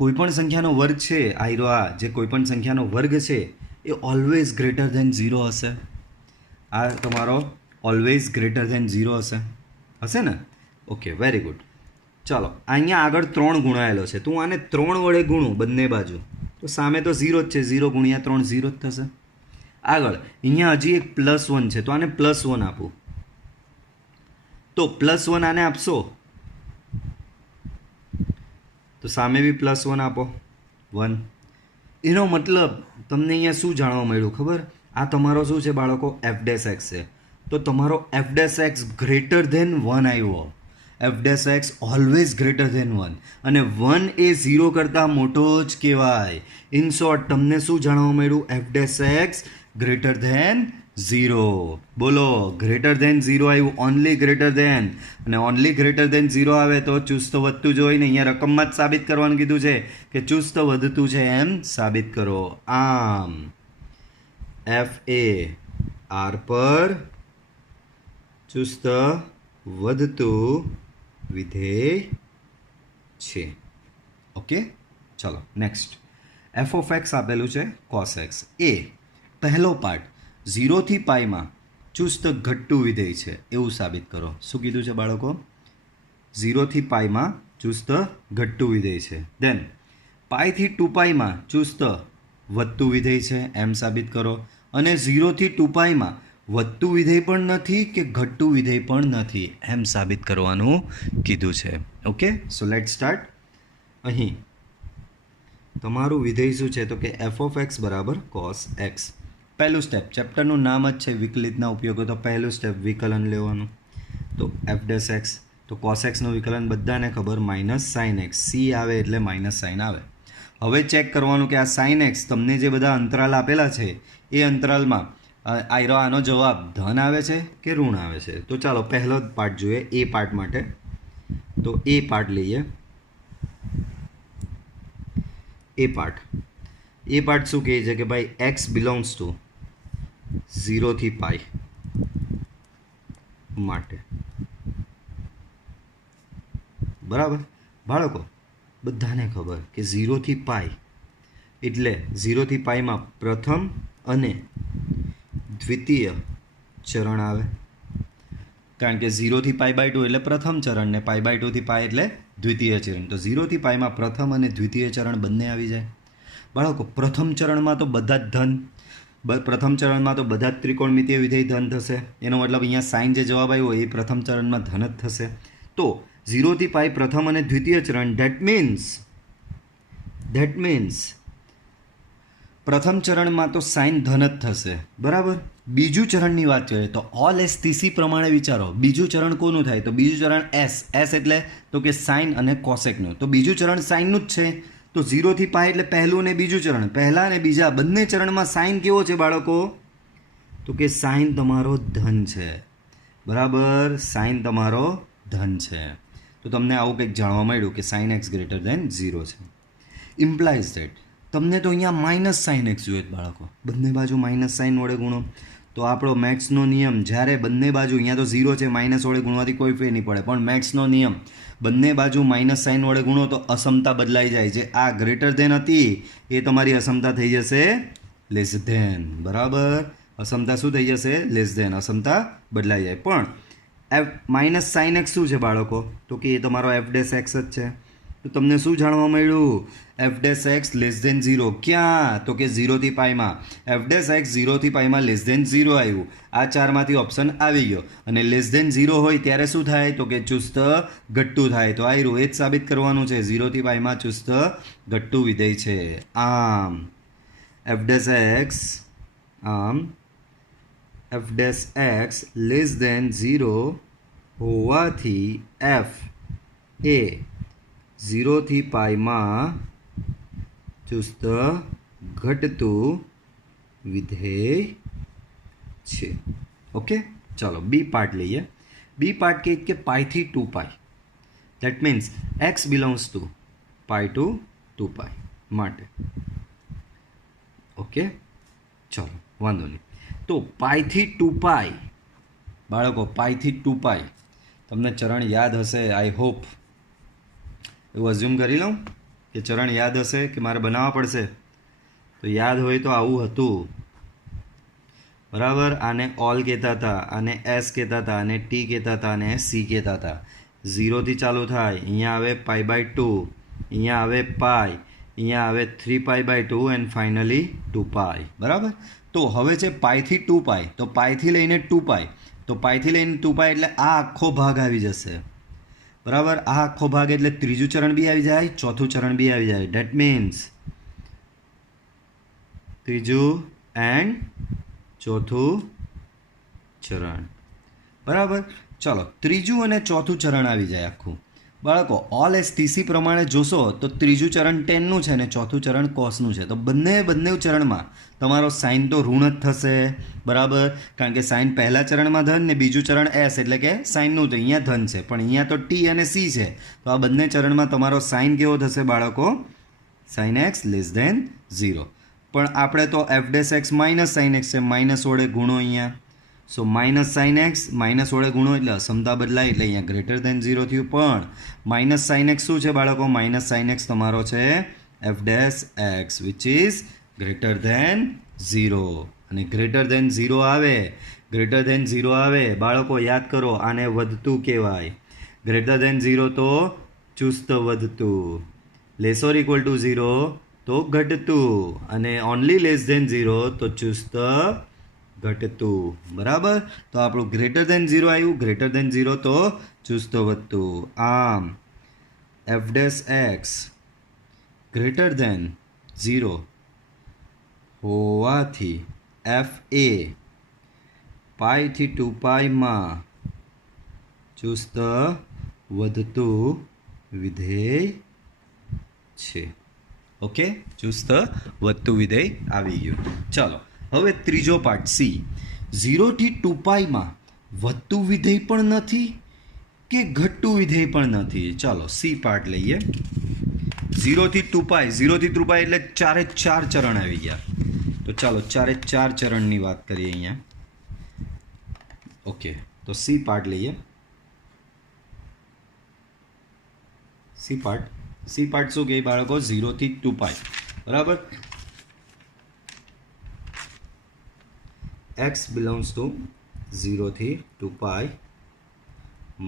કોઈ પણ સંખ્યાનો વર્ગ છે, આ જે કોઈ પણ સંખ્યાનો વર્ગ છે એ ઓલવેઝ ગ્રેટર ધેન 0 હશે. આ તમારો ઓલવેઝ ગ્રેટર ધેન 0 હશે ને? Okay, very good. ચાલો અહીંયા આગળ 3 ગુણાયેલો છે, તો હું આને 3 વડે ગુણું બંને બાજુ તો સામે તો 0 જ છે, 0 ગુણ્યા 3 0 જ થશે. આગળ અહીંયા હજી એક +1 છે, તો આને +1 આપું તો +1 આને આપશો તો સામે બી +1 આપો 1. એનો મતલબ તમને અહીંયા શું જાણવા મળ્યું ખબર? આ તમારો શું છે બાળકો? એફ ડેશ એક્સ છે. તો તમારો f dash x greater than 1 આવ્યો. F dash x always greater than 1 અને 1 એ 0 કરતાં મોટો જ કહેવાય. ઇન શોર્ટ તમને શું જાણવા મળ્યું? F dash x greater than 0. બોલો, ગ્રેટર ધેન 0 આવ્યું, ઓનલી ગ્રેટર ધેન. અને ઓનલી ગ્રેટર ધેન 0 આવે તો ચુસ્ત વધતું જ હોય ને, અહીંયા રકમમાં જ સાબિત કરવાનું કીધું છે કે ચુસ્ત વધતું છે એમ સાબિત કરો. આમ એફ એ આર પર ચુસ્ત વધતું વિધેય છે. ઓકે, ચલો નેક્સ્ટ. એફ ઓફ એક્સ આપેલું છે કોસ એક્સ. એ પહેલો પાર્ટ 0 થી પાઈમાં ચુસ્ત ઘટતું વિધેય છે એવું સાબિત કરો. શું કીધું છે બાળકો? 0 થી પાઈમાં ચુસ્ત ઘટતું વિધેય છે. દેન પાઈથી 2 પાઈમાં ચુસ્ત વધતું વિધેય છે એમ સાબિત કરો. અને 0 થી 2 પાઈમાં વધતું વિધેય પણ નથી કે ઘટતું વિધેય પણ નથી એમ સાબિત કરવાનું કીધું છે. Okay, so let start. અહીં તમારું વિધેય શું છે? તો કે એફ ઓફ એક્સ બરાબર કોસ એક્સ. પહેલું સ્ટેપ, ચેપ્ટરનું નામ જ છે વિકલિતના ઉપયોગો, તો પહેલું સ્ટેપ વિકલન લેવાનું. તો એફ ડેસ એક્સ, તો કોસ એક્સનું વિકલન બધાને ખબર માઇનસ સાઇન એક્સ. સી આવે એટલે માઇનસ સાઇન આવે. હવે ચેક કરવાનું કે આ સાઇન એક્સ તમને જે બધા અંતરાલ આપેલા છે એ અંતરાલમાં આનો જવાબ ધન આવે છે કે ઋણ આવે છે. તો ચાલો પહેલો પાર્ટ જોઈએ એ પાર્ટ માટે. તો એ પાર્ટ લઈએ. એ પાર્ટ શું કહે છે કે ભાઈ એક્સ બિલોંગ્સ ટુ 0 થી પાઈ માટે. બરાબર બાળકો, બધાને ખબર કે 0 થી પાઈ એટલે 0 થી પાઈમાં પ્રથમ અને દ્વિતીય ચરણ આવે. કારણ કે 0 થી પાઈ બાય 2 એટલે પ્રથમ ચરણ ને પાઈ બાય 2 થી પાઈ એટલે દ્વિતીય ચરણ. તો 0 થી પાઈમાં પ્રથમ અને દ્વિતીય ચરણ બંને આવી જાય. બાળકો, પ્રથમ ચરણમાં તો બધા જ ધન, પ્રથમ ચરણમાં તો બધા જ ત્રિકોણમિતીય વિધેય ધન થશે. એનો મતલબ અહીંયા સાઇન જે જવાબ આવ્યો એ પ્રથમ ચરણમાં ધન જ થશે. તો 0 થી પાઈ પ્રથમ અને દ્વિતીય ચરણ, ધેટ મીન્સ પ્રથમ ચરણમાં તો સાઇન ધન જ થશે. બરાબર. બીજું ચરણની વાત કરીએ તો ઓલ એસ ટીસી પ્રમાણે વિચારો. બીજું ચરણ કોનું થાય? તો બીજું ચરણ એસ એટલે તો કે સાઇન અને કોસેકનું. તો બીજું ચરણ સાઇનનું જ છે. તો 0 થી પાઈ એટલે પહેલું અને બીજું ચરણ. પહેલા અને બીજા બંને ચરણમાં સાઇન કેવો છે બાળકો? તો કે સાઇન તમારો ધન છે. બરાબર, સાઇન તમારો ધન છે. તો તમને આવું કંઈક જાણવા મળ્યું કે સાઇન એક્સ ગ્રેટર દેન 0 છે. ઇમ્પ્લાઇઝ ધેટ તમને તો અહીંયા માઇનસ સાઇન એક્સ જોઈએ બાળકો. બંને બાજુ માઇનસ સાઇન વડે ગુણો. તો આપણો મેથ્સનો નિયમ જ્યારે બંને બાજુ, અહીંયા તો 0 છે, માઇનસ વડે ગુણવાથી કોઈ ફેર નહીં પડે, પણ મેથ્સનો નિયમ બંને બાજુ માઇનસ સાઇન વડે ગુણો તો અસમતા બદલાઈ જાય. જે આ ગ્રેટર ધેન હતી એ તમારી અસમતા થઈ જશે લેસ ધેન. બરાબર, અસમતા શું થઈ જશે? Less than. અસમતા બદલાઈ જાય. પણ એફ માઇનસ સાઇન એક્સ શું છે બાળકો? તો કે એ તમારો એફ ડેસ એક્સ જ છે. તો તમને શું જાણવા મળ્યું? F dash x less than 0. ક્યાં? તો કે 0 થી પાઈમાં. એફ ડેસ એક્સ 0 થી પાઈમાં લેસ ધેન 0 આવ્યું. આ ચારમાંથી ઓપ્શન આવી ગયો. અને લેસ ધેન 0 હોય ત્યારે શું થાય? તો કે ચુસ્ત ઘટતું થાય. તો આવ્યું, એ જ સાબિત કરવાનું છે. 0 થી પાઈમાં ચુસ્ત ઘટતું વિધેય છે. આમ f dash x less than 0 હોવાથી એફ એ 0 થી પાઈમાં ચુસ્ત ઘટતું વિધેય છે. ઓકે, ચાલો બી પાર્ટ લઈએ. બી પાર્ટ કે પાઈથી 2 pi, that means x belongs to pi to 2 pi માટે. ઓકે, ચાલો વાંધો નહીં. તો પાઈથી 2 પાઈ બાળકો, પાઈથી 2 પાઈ તમને ચરણ યાદ હશે. આઈ હોપ એવું અઝ્યુમ કરી લઉં કે ચરણ યાદ હશે કે મારે બનાવવા પડશે. તો યાદ હોય તો આવું હતું. બરાબર, આને ઓલ કહેતા હતા, આને એસ કહેતા હતા, આને ટી કહેતા હતા, અને સી કહેતા હતા. 0 થી ચાલુ થાય, અહીંયા આવે પાઈ બાય 2, અહીંયા આવે પાઈ, અહીંયા આવે 3 પાઈ બાય 2 એન્ડ ફાઇનલી 2 પાઈ. બરાબર. તો હવે છે પાઈથી 2 પાઈ, તો પાઈથી લઈને 2 પાઈ, તો પાઈથી લઈને 2 પાઈ એટલે આ આખો ભાગ આવી જશે. બરાબર, આ આખો ભાગ એટલે ત્રીજું ચરણ બી આવી જાય, ચોથું ચરણ બી આવી જાય. ડેટ મીન્સ ત્રીજું એન્ડ ચોથું ચરણ. બરાબર, ચલો ત્રીજું અને ચોથું ચરણ આવી જાય આખું. બાળકો, ઓલ એસ ટીસી પ્રમાણે જોશો તો ત્રીજું ચરણ ટેનનું છે અને ચોથું ચરણ કોસનું છે. તો બંને ચરણમાં તમારો સાઇન તો ઋણ જ થશે. બરાબર, કારણ કે સાઇન પહેલા ચરણમાં ધન ને બીજું ચરણ એસ એટલે કે સાઇનનું તો અહીંયા ધન છે, પણ અહીંયા તો ટી અને સી છે. તો આ બંને ચરણમાં તમારો સાઇન કેવો થશે બાળકો? Sine x less than 0. પણ આપણે તો f dash x minus sine x છે, માઇનસ વડે ગુણો અહીંયા. So minus sine x minus વડે ગુણો એટલે અસમતા બદલાય એટલે અહીંયા ગ્રેટર ધેન 0 થયું. પણ માઇનસ સાઇન એક્સ શું છે બાળકો? માઇનસ સાઇન એક્સ તમારો છે f dash x which is greater than 0. અને ગ્રેટર ધેન 0 આવે બાળકો યાદ કરો, આને વધતું કહેવાય. ગ્રેટર ધેન 0 તો ચુસ્ત વધતું, લેસ ઓર ઇક્વલ ટુ 0 તો ઘટતું, અને ઓનલી લેસ ધેન 0 તો ચુસ્ત ઘટતું. બરાબર? તો આપણું ગ્રેટર ધેન 0 આવ્યું, ગ્રેટર ધેન 0 તો ચુસ્ત વધતું. આમ f dash x greater than 0 હોવાથી એફ એ પાઈથી 2 પાઈમાં ચુસ્ત વધતું વિધેય છે. ઓકે, ચુસ્ત વધતું વિધેય આવી ગયું. ચાલો હવે ત્રીજો પાર્ટ સી. 0 થી 2 પાઈમાં વધતું વિધેય પણ નથી કે ઘટતું વિધેય પણ નથી. ચાલો સી પાર્ટ લઈએ. 0 થી 2 પાઈ, 0 થી 2 પાઈ એટલે 4 ચરણ આવી ગયા. તો ચાલો 4 ચરણની વાત કરીએ અહીંયા. ઓકે, તો સી પાર્ટ લઈએ. સી પાર્ટ શું કહે બાળકો? 0 થી 2 પાઈ. બરાબર? x બિલોંગ્સ ટુ 0 થી 2 પાઈ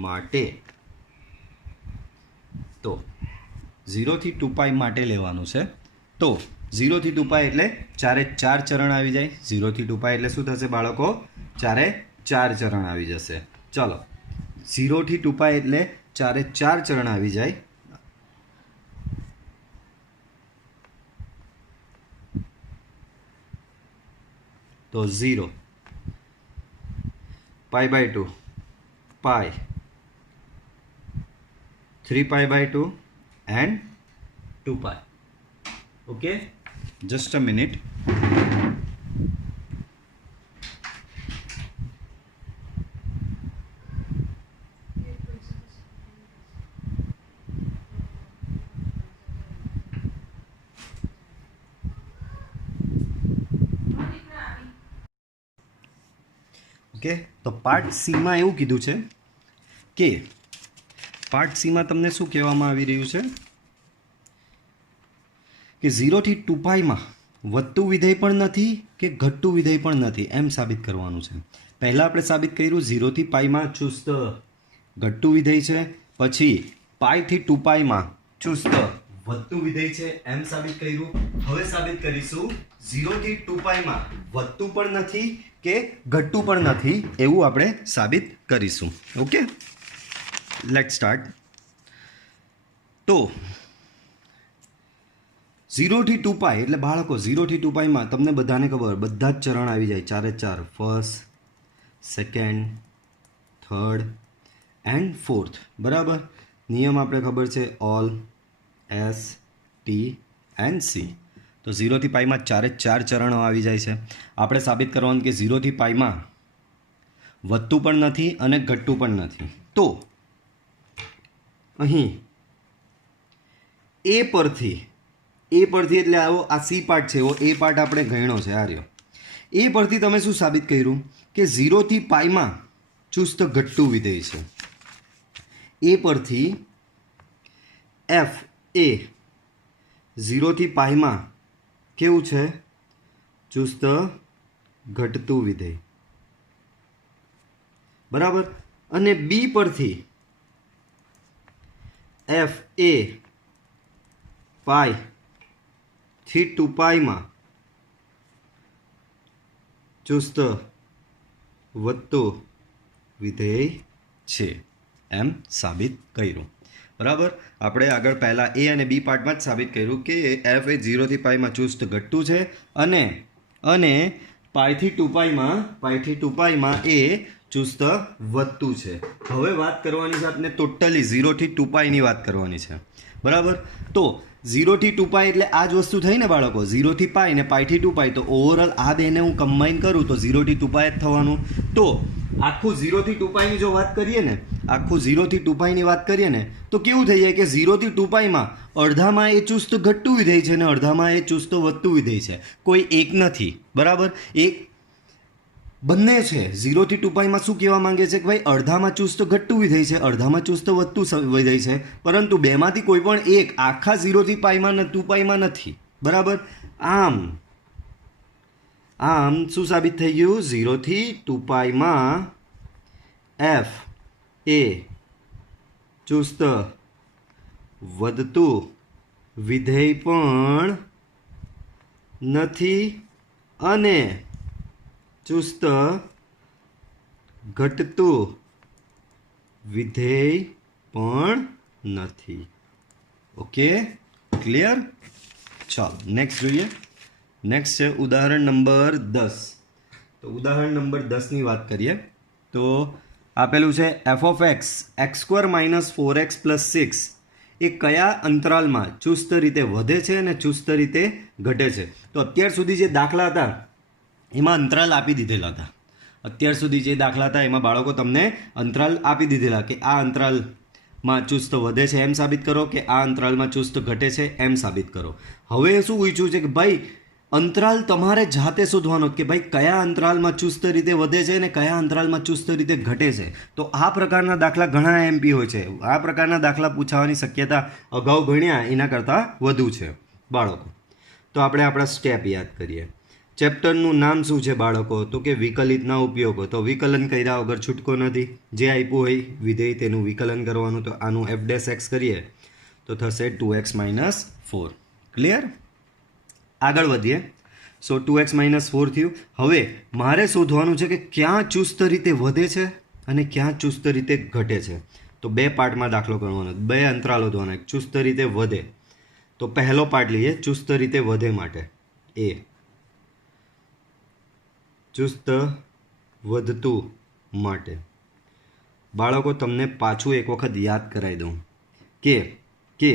માટે, તો 0 થી 2 પાઈ માટે લેવાનું છે. તો 0 થી 2 પાઈ એટલે 4 ચરણ આવી જાય. 0 થી 2 પાઈ એટલે શું થશે બાળકો? 4 ચરણ આવી જશે. ચલો 0 થી 2 પાઈ એટલે 4 ચરણ આવી જાય. તો 0 pi by 2 pi 3 pi by 2 and 2 pi. Okay, just a minute. Okay, તો પાર્ટ સીમાં એવું કીધું છે કે પાર્ટ સીમાં તમને શું કહેવામાં આવી રહ્યું છે કે 0 થી 2 પાઈમાં વધતું વિધેય પણ નથી કે ઘટતું વિધેય પણ નથી, એમ સાબિત કરવાનું છે. પહેલાં આપણે સાબિત કર્યું 0 થી પાઈમાં ચુસ્ત ઘટતું વિધેય છે, પછી પાઈથી 2 પાઈમાં ચુસ્ત વધતું વિધેય છે, એમ સાબિત કર્યું. હવે સાબિત કરીશું 0 થી 2 પાઈમાં વધતું પણ નથી કે ઘટતું પણ નથી, એવું આપણે સાબિત કરીશું. Okay, let's start. તો 0 થી 2 પાઈ એટલે બાળકો 0 થી 2 પાઈમાં તમને બધાને ખબર, બધા જ ચરણ આવી જાય. 4 first, second, third and fourth. બરાબર? નિયમ આપણે ખબર છે, all, S, T and C. તો 0 થી પાઈમાં 4 ચરણો આવી જાય છે. આપણે સાબિત કરવાનું કે 0 થી પાઈમાં વધતું પણ નથી અને ઘટતું પણ નથી. તો અહીં એ પરથી એટલે આવો આ સી પાર્ટ છે, એવો એ પાર્ટ આપણે ગણ્યો છે. આ રહ્યો. એ પરથી તમે શું સાબિત કર્યું કે 0 થી પાઈમાં ચુસ્ત ઘટતું વિધેય છે. એ પરથી એફ એ 0 થી પાઈમાં કેવું છે? ચુસ્ત ઘટતું વિધેય. બરાબર? અને બી પરથી એફ એ પાઈ થી 2 પાઈમાં ચુસ્ત વધતું વિધેય છે, એમ સાબિત કર્યું. બરાબર? આપણે આગળ પહેલાં એ અને બી પાર્ટમાં જ સાબિત કર્યું કે એફ એ 0 થી પાઈમાં ચુસ્ત ઘટતું છે અને પાઈથી 2 પાઈમાં એ ચુસ્ત વધતું છે. હવે વાત કરવાની છે આપણે ટોટલી 0 થી 2 પાઈની વાત કરવાની છે. બરાબર? તો 0 થી 2 પાઈ એટલે આ જ વસ્તુ થઈ ને બાળકો? 0 થી પાઈ ને પાઈથી 2 પાઈ. તો ઓવરઓલ આ બેને હું કમ્બાઈન કરું તો 0 થી 2 પાઈ જ થવાનું. તો આખું 0 થી 2 પાઈની જો વાત કરીએ ને, આખું 0 થી 2 પાઈની વાત કરીએ ને, તો કેવું થઈ જાય કે 0 થી 2 પાઈમાં અડધામાં એ ચુસ્ત ઘટતું વિધેય છે અને અડધામાં એ ચુસ્ત વધતું વિધેય છે. કોઈ એક નથી. બરાબર? બંને છે 0 થી 2πમાં શું કહેવા માંગે છે કે ભાઈ અડધામાં ચુસ્ત ઘટતું વિધેય છે, અડધામાં ચુસ્ત વધતું વિધેય છે, પરંતુ બેમાંથી કોઈ પણ એક આખા 0 થી πમાં 2πમાં નથી. બરાબર. આમ શું સાબિત થઈ ગયું? 0 થી 2πમાં એફ એ ચુસ્ત વધતું વિધેય પણ નથી અને ચુસ્ત ઘટતું વિધેય પણ નથી. Okay, clear? ચાલો નેક્સ્ટ જોઈએ. નેક્સ્ટ છે ઉદાહરણ નંબર 10. તો ઉદાહરણ નંબર 10ની વાત કરીએ તો આપેલું છે F of x x² - 4x + 6 એ કયા અંતરાલમાં ચુસ્ત રીતે વધે છે અને ચુસ્ત રીતે ઘટે છે. તો અત્યાર સુધી જે દાખલા હતા એમાં અંતરાલ આપી દીધેલા હતા. અત્યાર સુધી જે દાખલા હતા એમાં બાળકો તમને અંતરાલ આપી દીધેલા કે આ અંતરાલમાં ચુસ્ત વધે છે એમ સાબિત કરો, કે આ અંતરાલમાં ચુસ્ત ઘટે છે એમ સાબિત કરો. હવે શું પૂછ્યું છે કે ભાઈ અંતરાલ તમારે જાતે શોધવાનો કે ભાઈ કયા અંતરાલમાં ચુસ્ત રીતે વધે છે અને કયા અંતરાલમાં ચુસ્ત રીતે ઘટે છે. તો આ પ્રકારના દાખલા ઘણા એમપી હોય છે. આ પ્રકારના દાખલા પૂછાવાની શક્યતા અગાઉ ભણ્યા એના કરતાં વધુ છે બાળકો. તો આપણે આપણા સ્ટેપ યાદ કરીએ. ચેપ્ટરનું નામ શું છે બાળકો? તો કે વિકલિતના ઉપયોગો. તો વિકલન કર્યા વગર છૂટકો નથી. જે આપ્યું હોય વિધેય તેનું વિકલન કરવાનું. તો આનું f' કરીએ તો થશે 2x - 4. ક્લિયર? આગળ વધીએ. સો 2x - 4 થયું. હવે મારે શોધવાનું છે કે ક્યાં ચુસ્ત રીતે વધે છે અને ક્યાં ચુસ્ત રીતે ઘટે છે. તો બે પાર્ટમાં દાખલો કરવાનો, બે અંતરાલો શોધવાના. ચુસ્ત રીતે વધે તો પહેલો પાર્ટ લઈએ. ચુસ્ત રીતે વધે માટે એ ચુસ્ત વધતું માટે બાળકો તમને પાછું એક વખત યાદ કરાવી દઉં કે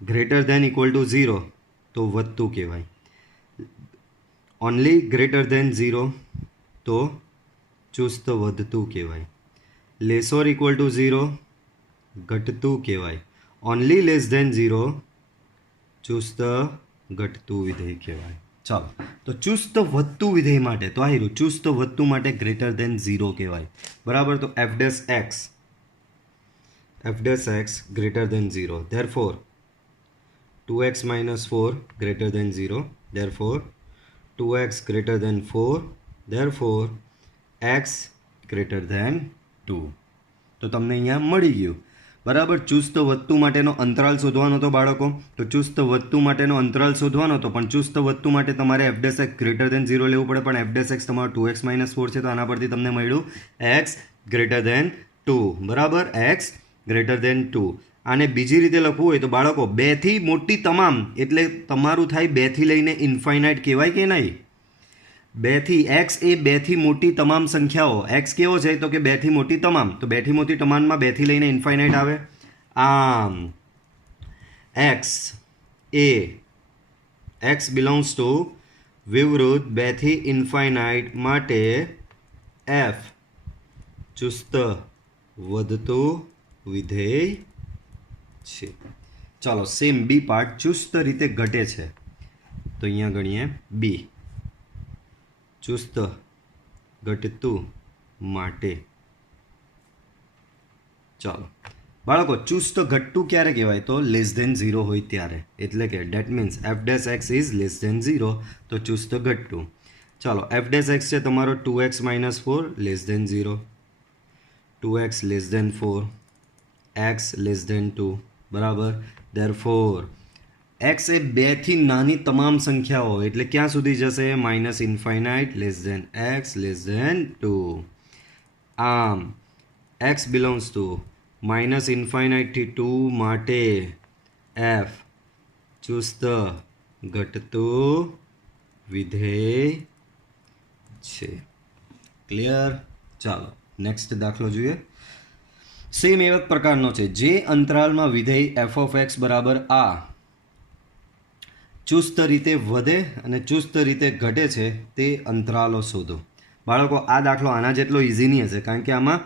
ગ્રેટર ધેન ઇક્વલ ટુ 0 તો વધતું કહેવાય. ઓનલી ગ્રેટર ધેન 0 તો ચુસ્ત વધતું કહેવાય. લેસોર ઇક્વલ ટુ 0 ઘટતું કહેવાય. ઓનલી લેસ ધેન 0 ચુસ્ત ઘટતું વિધેય કહેવાય. ચાલો, તો ચુસ્ત વધતું વિધેય માટે તો આ ચુસ્ત વધતું માટે ગ્રેટર ધેન 0 કહેવાય. બરાબર. તો f' greater than 0. Therefore 2x - 4 greater than 0. Therefore 2x greater than 4. Therefore x greater than 2. તો તમને અહીંયા મળી ગયું. બરાબર. ચુસ્ત વધતું માટેનો અંતરાલ શોધવાનો હતો બાળકો. તો ચુસ્ત વધતું માટેનો અંતરાલ શોધવાનો હતો, પણ ચુસ્ત વધતું માટે તમારે f' ગ્રેટર ધેન 0 લેવું પડે. પણ f' તમારો 2x - 4 છે તો આના પરથી તમને મળ્યું x ગ્રેટર ધેન 2. બરાબર. x greater than 2. આને બીજી રીતે લખવું હોય તો બાળકો 2 થી મોટી તમામ એટલે તમારું થાય 2 થી લઈને ઇન્ફાઇનાઇટ કહેવાય કે નહીં? 2 થી x એ 2 થી મોટી તમામ સંખ્યાઓ. x કેવો છે? તો કે 2 થી મોટી તમામ. તો 2 થી મોટી તમામમાં 2 થી લઈને ઇન્ફાઇનાઇટ આવે. આમ x એ x બિલોંગ્સ ટુ વિવૃત 2 થી ઇન્ફાઇનાઇટ માટે f ચુસ્ત વધતું વિધેય છે. ચાલો સેમ બી પાર્ટ. ચુસ્ત રીતે ઘટે છે તો અહીંયા ગણીએ બી ચુસ્ત ઘટતું માટે. ચાલો બાળકો, ચુસ્ત ઘટતું ક્યારે કહેવાય? તો લેસ ધેન 0 હોય ત્યારે. એટલે કે that means f' is less than 0 તો ચુસ્ત ઘટતું. ચાલો f' છે તમારો 2x - 4 less than 0, 2x less than 4, x less than 2. બરાબર. ધેરફોર x એ 2 થી નાની તમામ સંખ્યાઓ એટલે ક્યાં સુધી જશે? Minus infinite less than x less than 2. આમ x બિલોંગ્સ ટુ માઇનસ ઇન્ફાઇનાઇટથી 2 માટે f ચુસ્ત ઘટતું વિધેય છે. ક્લિયર? ચાલો નેક્સ્ટ દાખલો જોઈએ. સેમ એવા પ્રકારનો છે. જે અંતરાલમાં વિધેય f(x) બરાબર આ ચુસ્ત રીતે વધે અને ચુસ્ત રીતે ઘટે છે તે અંતરાલો શોધો. બાળકો આ દાખલો આના જેટલો ઇઝી નહીં હશે કારણ કે આમાં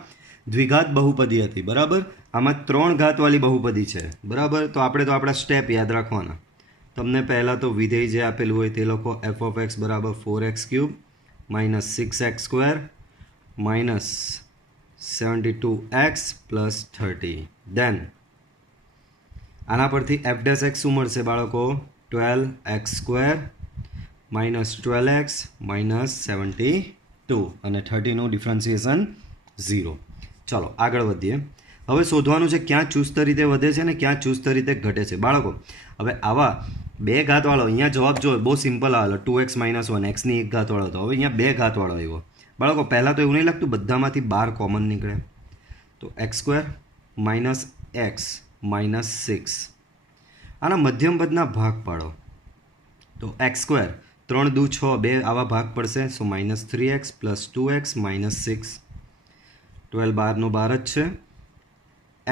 દ્વિઘાત બહુપદી હતી. બરાબર. આમાં 3 ઘાતવાળી બહુપદી છે. બરાબર. તો આપણે તો આપણા સ્ટેપ યાદ રાખવાના. તમને પહેલાં તો વિધેય જે આપેલું હોય તે લખો f(x) બરાબર 4x³ minus 6x square minus 72x plus 30. દેન આના પરથી એફ ડેશ એક્સ શું મળશે બાળકો? 12x square minus 12x minus 72 અને 30નું ડિફરન્સિએશન 0. ચાલો આગળ વધીએ. હવે શોધવાનું છે ક્યાં ચુસ્ત રીતે વધે છે ને ક્યાં ચુસ્ત રીતે ઘટે છે બાળકો. હવે આવા બે ઘાતવાળો અહીંયા જવાબ જો બહુ સિમ્પલ આવેલો 2x માઇનસ 1 એક્સની એક ઘાતવાળો હતો. હવે અહીંયા બે ઘાતવાળો આવ્યો બાળકો. પહેલાં તો એવું નહીં લાગતું બધામાંથી 12 કોમન નીકળે તો x square minus x minus 6. આના મધ્યમ પદના ભાગ પાડો તો એક્સ સ્ક્વેર 3 દુ 6 બે આવા ભાગ પડશે. So minus 3x plus 2x minus 6. 12 12નો 12 જ છે.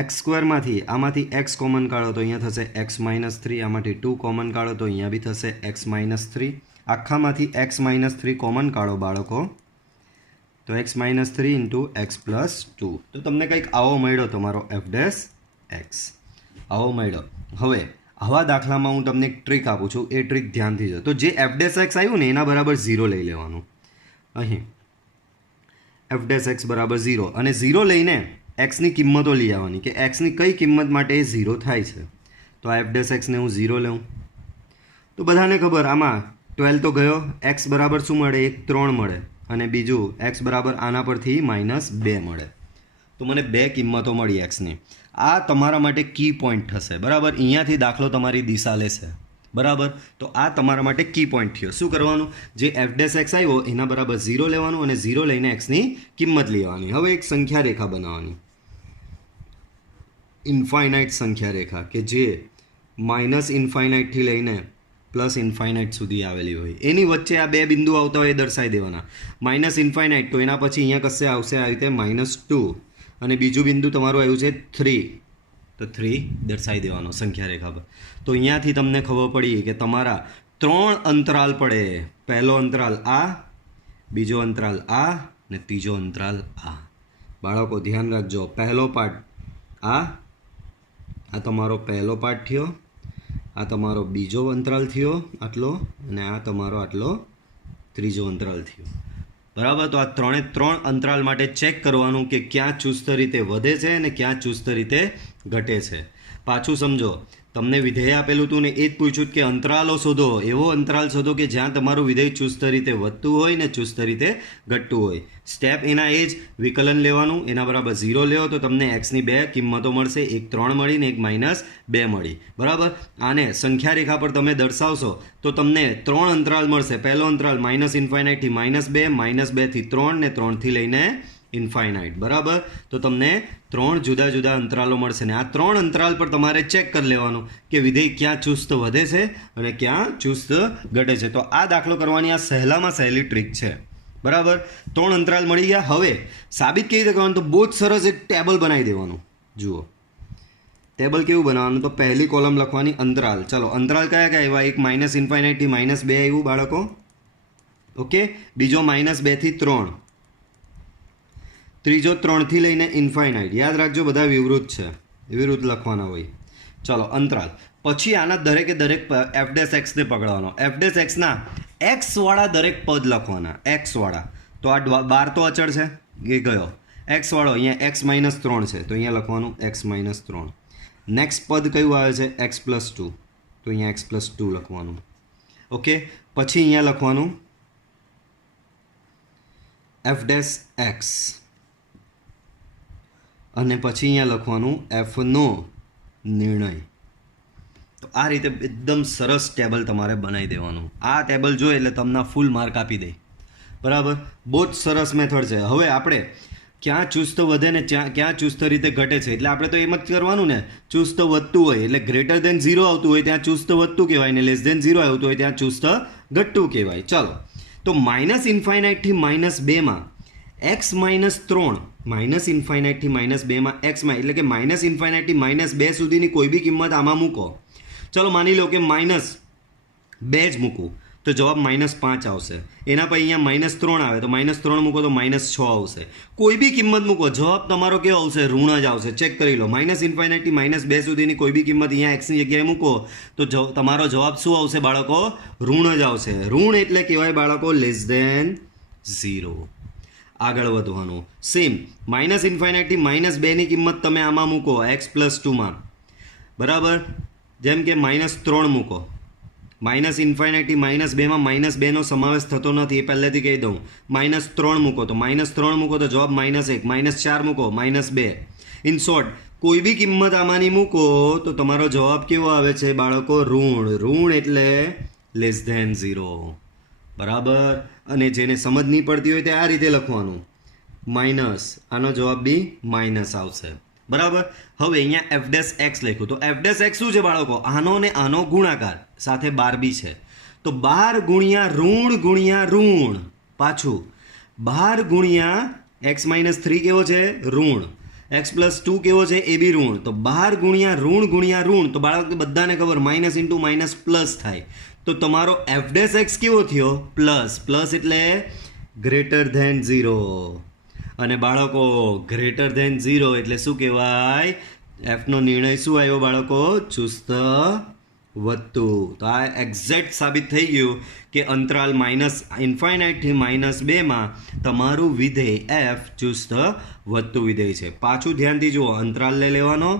એક્સ સ્ક્વેરમાંથી આમાંથી એક્સ કોમન કાઢો તો અહીંયા થશે એક્સ માઇનસ 3. આમાંથી 2 કોમન કાઢો તો અહીંયા બી થશે એક્સ માઇનસ 3. આખામાંથી એક્સ માઇનસ 3 કોમન કાઢો બાળકો તો x minus 3 into x plus 2. તો તમને કંઈક આવો મળ્યો તમારો એફ ડેશ એક્સ આવો મળ્યો. હવે આવા દાખલામાં હું તમને એક ટ્રીક આપું છું. એ ટ્રીક ધ્યાનથી જો. તો જે એફ ડેશ એક્સ આવ્યું ને એના બરાબર 0 લઈ લેવાનું. અહીં એફ ડેશ એક્સ બરાબર 0 અને 0 લઈને એક્સની કિંમતો લઈ આવવાની કે એક્સની કઈ કિંમત માટે એ 0 થાય છે. તો આ એફ ડેશ એક્સને હું 0 લઉં તો બધાને ખબર આમાં 12 તો ગયો. એક્સ બરાબર શું મળે? 1 3 મળે અને બીજું એક્સ બરાબર આના પરથી માઇનસ 2 મળે. તો મને બે કિંમતો મળી એક્સની. આ તમારા માટે કી પોઈન્ટ થશે બરાબર. અહીંયાથી દાખલો તમારી દિશા લેશે બરાબર. તો આ તમારા માટે કી પોઈન્ટ થયો. શું કરવાનું? જે એફ ડેશ એક્સ આવ્યો એના બરાબર 0 લેવાનું અને 0 લઈને એક્સની કિંમત લેવાની. હવે એક સંખ્યા રેખા બનાવવાની, ઇન્ફાઇનાઇટ સંખ્યા રેખા કે જે માઇનસ ઇન્ફાઇનાઇટથી લઈને પ્લસ ઇન્ફાઇનાઇટ સુધી આવેલી હોય. એની વચ્ચે આ બે બિંદુ આવતા હોય એ દર્શાવી દેવાના. માઇનસ ઇન્ફાઇનાઇટ તો એના પછી અહીંયા કશે આવશે આવી રીતે -2 અને બીજું બિંદુ તમારું આવ્યું છે 3 તો 3 દર્શાવી દેવાનો સંખ્યા રેખા પર. તો અહીંયાથી તમને ખબર પડી કે તમારા 3 અંતરાલ પડે. પહેલો અંતરાલ આ, બીજો અંતરાલ આ ને ત્રીજો અંતરાલ આ. બાળકો ધ્યાન રાખજો. પહેલો પાર્ટ આ તમારો પહેલો પાર્ટ થયો, આ તમારો બીજો અંતરાલ થયો આટલો અને આ તમારો આટલો ત્રીજો અંતરાલ થયો બરાબર. તો આ 3 અંતરાલ માટે ચેક કરવાનું કે ક્યાં ચુસ્ત રીતે વધે છે અને ક્યાં ચુસ્ત રીતે ઘટે છે. પાછું સમજો, તમને વિધેય આપેલું હતું ને એ જ પૂછ્યું કે અંતરાલો શોધો. એવો અંતરાલ શોધો કે જ્યાં તમારું વિધેય ચુસ્ત રીતે વધતું હોય ને ચુસ્ત રીતે ઘટતું હોય. સ્ટેપ એના એ જ વિકલન લેવાનું. એના બરાબર 0 લેવો તો તમને એક્સની બે કિંમતો મળશે. એક 3 મળી ને એક -2 મળી બરાબર. આને સંખ્યા રેખા પર તમે દર્શાવશો તો તમને 3 અંતરાલ મળશે. પહેલો અંતરાલ માઇનસ ઇન્ફાઇનાઇટથી -2, -2 થી 3 ને 3 થી લઈને ઇન્ફાઇનાઇટ બરાબર. તો તમને 3 જુદા જુદા અંતરાલો મળશે ને આ 3 અંતરાલ પર તમારે ચેક કરી લેવાનું કે વિધેય ક્યાં ચુસ્ત વધે છે અને ક્યાં ચુસ્ત ઘટે છે. તો આ દાખલો કરવાની આ સહેલામાં સહેલી ટ્રીક છે બરાબર. 3 અંતરાલ મળી ગયા. હવે સાબિત કેવી રીતે કરવાનું? તો બહુ જ સરસ એક ટેબલ બનાવી દેવાનું. જુઓ ટેબલ કેવું બનાવવાનું? તો પહેલી કોલમ લખવાની અંતરાલ. ચલો અંતરાલ કયા કયા આવ્યા? એક માઇનસ ઇન્ફાઇનાઇટથી -2 આવ્યું બાળકો. ઓકે. બીજો -2 થી 3, ત્રીજો 3 થી લઈને ઇન્ફાઇનાઇટ. યાદ રાખજો બધા વિવૃત છે, વિવૃત લખવાના હોય. ચલો અંતરાલ. પછી આના દરેકે દરેક એફ ડેશ એક્સને પકડવાનો. એફ ડેશ એક્સના એક્સવાળા દરેક પદ લખવાના. એક્સવાળા તો આ 12 તો અચળ છે એ ગયો. એક્સવાળો અહીંયા x -3 છે તો અહીંયા લખવાનું x -3. નેક્સ્ટ પદ કયું આવે છે? x + 2 તો અહીંયા x + 2 લખવાનું. ઓકે. પછી અહીંયા લખવાનું એફ ડેશ એક્સ અને પછી અહીંયા લખવાનું એફનો નિર્ણય. તો આ રીતે એકદમ સરસ ટેબલ તમારે બનાવી દેવાનું. આ ટેબલ જોઈએ એટલે તમને ફૂલ માર્ક આપી દે બરાબર. બહુ જ સરસ મેથડ છે. હવે આપણે ક્યાં ચુસ્ત વધે ને ક્યાં ચુસ્ત રીતે ઘટે છે એટલે આપણે તો એમ જ કરવાનું ને. ચુસ્ત વધતું હોય એટલે >0 આવતું હોય ત્યાં ચુસ્ત વધતું કહેવાય ને <0 આવતું હોય ત્યાં ચુસ્ત ઘટતું કહેવાય. ચલો તો માઇનસ ઇન્ફાઇનાઇટથી -2માં x -3 માઇનસ ઇન્ફાઇનાઇટથી -2માં એક્સમાં એટલે કે માઇનસ ઇન્ફાઇનાઇટથી -2 સુધીની કોઈ બી કિંમત આમાં મૂકો. ચલો માની લો કે -2 જ મૂકું તો જવાબ -5 આવશે. એના પછી અહીંયા -3 આવે તો -3 મૂકો તો -6 આવશે. કોઈ બી કિંમત મૂકો જવાબ તમારો કેવો આવશે? ઋણ જ આવશે. ચેક કરી લો. માઇનસ ઇન્ફાઇનાઇટથી -2 સુધીની કોઈ બી કિંમત અહીંયા એક્સની જગ્યાએ મૂકો તો તમારો જવાબ શું આવશે બાળકો? ઋણ જ આવશે. ઋણ એટલે કહેવાય બાળકો < ઝીરો. આગળ વધવાનું સેમ માઇનસ ઇન્ફાઇનાઇટથી -2ની કિંમત તમે આમાં મૂકો x+2માં, બરાબર. જેમ કે -3 મૂકો. માઇનસ ઇન્ફાઇનાઇટથી -2માં -2નો સમાવેશ થતો નથી, એ પહેલેથી કહી દઉં. -3 મૂકો તો -3 મૂકો તો જવાબ -1. -4 મૂકો -2. ઇન શોર્ટ કોઈ બી કિંમત આમાંની મૂકો તો તમારો જવાબ કેવો આવે છે બાળકો? ઋણ એટલે <0, બરાબર. અને જેને સમજ નહીં પડતી હોય તે આ રીતે લખવાનું માઇનસ, આનો જવાબ બી માઇનસ આવશે, બરાબર. હવે અહીંયા f' x લખ્યું તો f' x શું છે બાળકો? આનો ને આનો ગુણાકાર સાથે 12 બી છે, તો 12 ગુણ્યા ઋણ, પાછું 12 ગુણ્યા x-3 કેવો છે? ઋણ. x+2 કેવો છે? એ બી ઋણ. તો 12 ગુણ્યા ઋણ તો બાળકો બધાને ખબર માઇનસ ઇન્ટુ માઇનસ પ્લસ થાય, તો તમારો f' કેવો થયો? પ્લસ એટલે <0. અને બાળકો <0 એટલે શું કહેવાય? એફનો નિર્ણય શું આવ્યો બાળકો? ચુસ્ત વધતું. તો આ એક્ઝેક્ટ સાબિત થઈ ગયું કે અંતરાલ -ઇન્ફાઇનાઇટથી -2માં તમારું વિધેય એફ ચુસ્ત વધતું વિધેય છે. પાછું ધ્યાનથી જુઓ, અંતરાલ લઈ લેવાનો,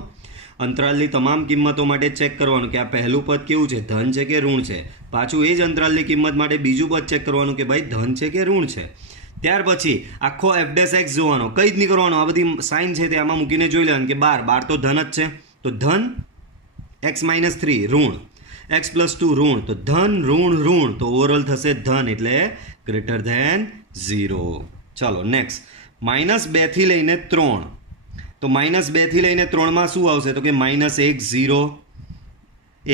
અંતરાલની તમામ કિંમતો માટે ચેક કરવાનું કે આ પહેલું પદ કેવું છે? ધન છે કે ઋણ છે? પાછું એ જ અંતરાલની કિંમત માટે બીજું પદ ચેક કરવાનું કે ભાઈ ધન છે કે ઋણ છે? ત્યાર પછી આખો f' જોવાનો, કંઈ જ નહીં કરવાનું, આ બધી સાઇન છે તે આમાં મૂકીને જોઈ લેવાનું કે 12 તો ધન જ છે, તો ધન x-3 ઋણ, x+2 ઋણ, તો ધન ઋણ, તો ઓવરઓલ થશે ધન એટલે <0. ચાલો નેક્સ્ટ, -2 થી લઈને 3. તો -2 થી લઈને 3માં શું આવશે? તો કે -1, 0,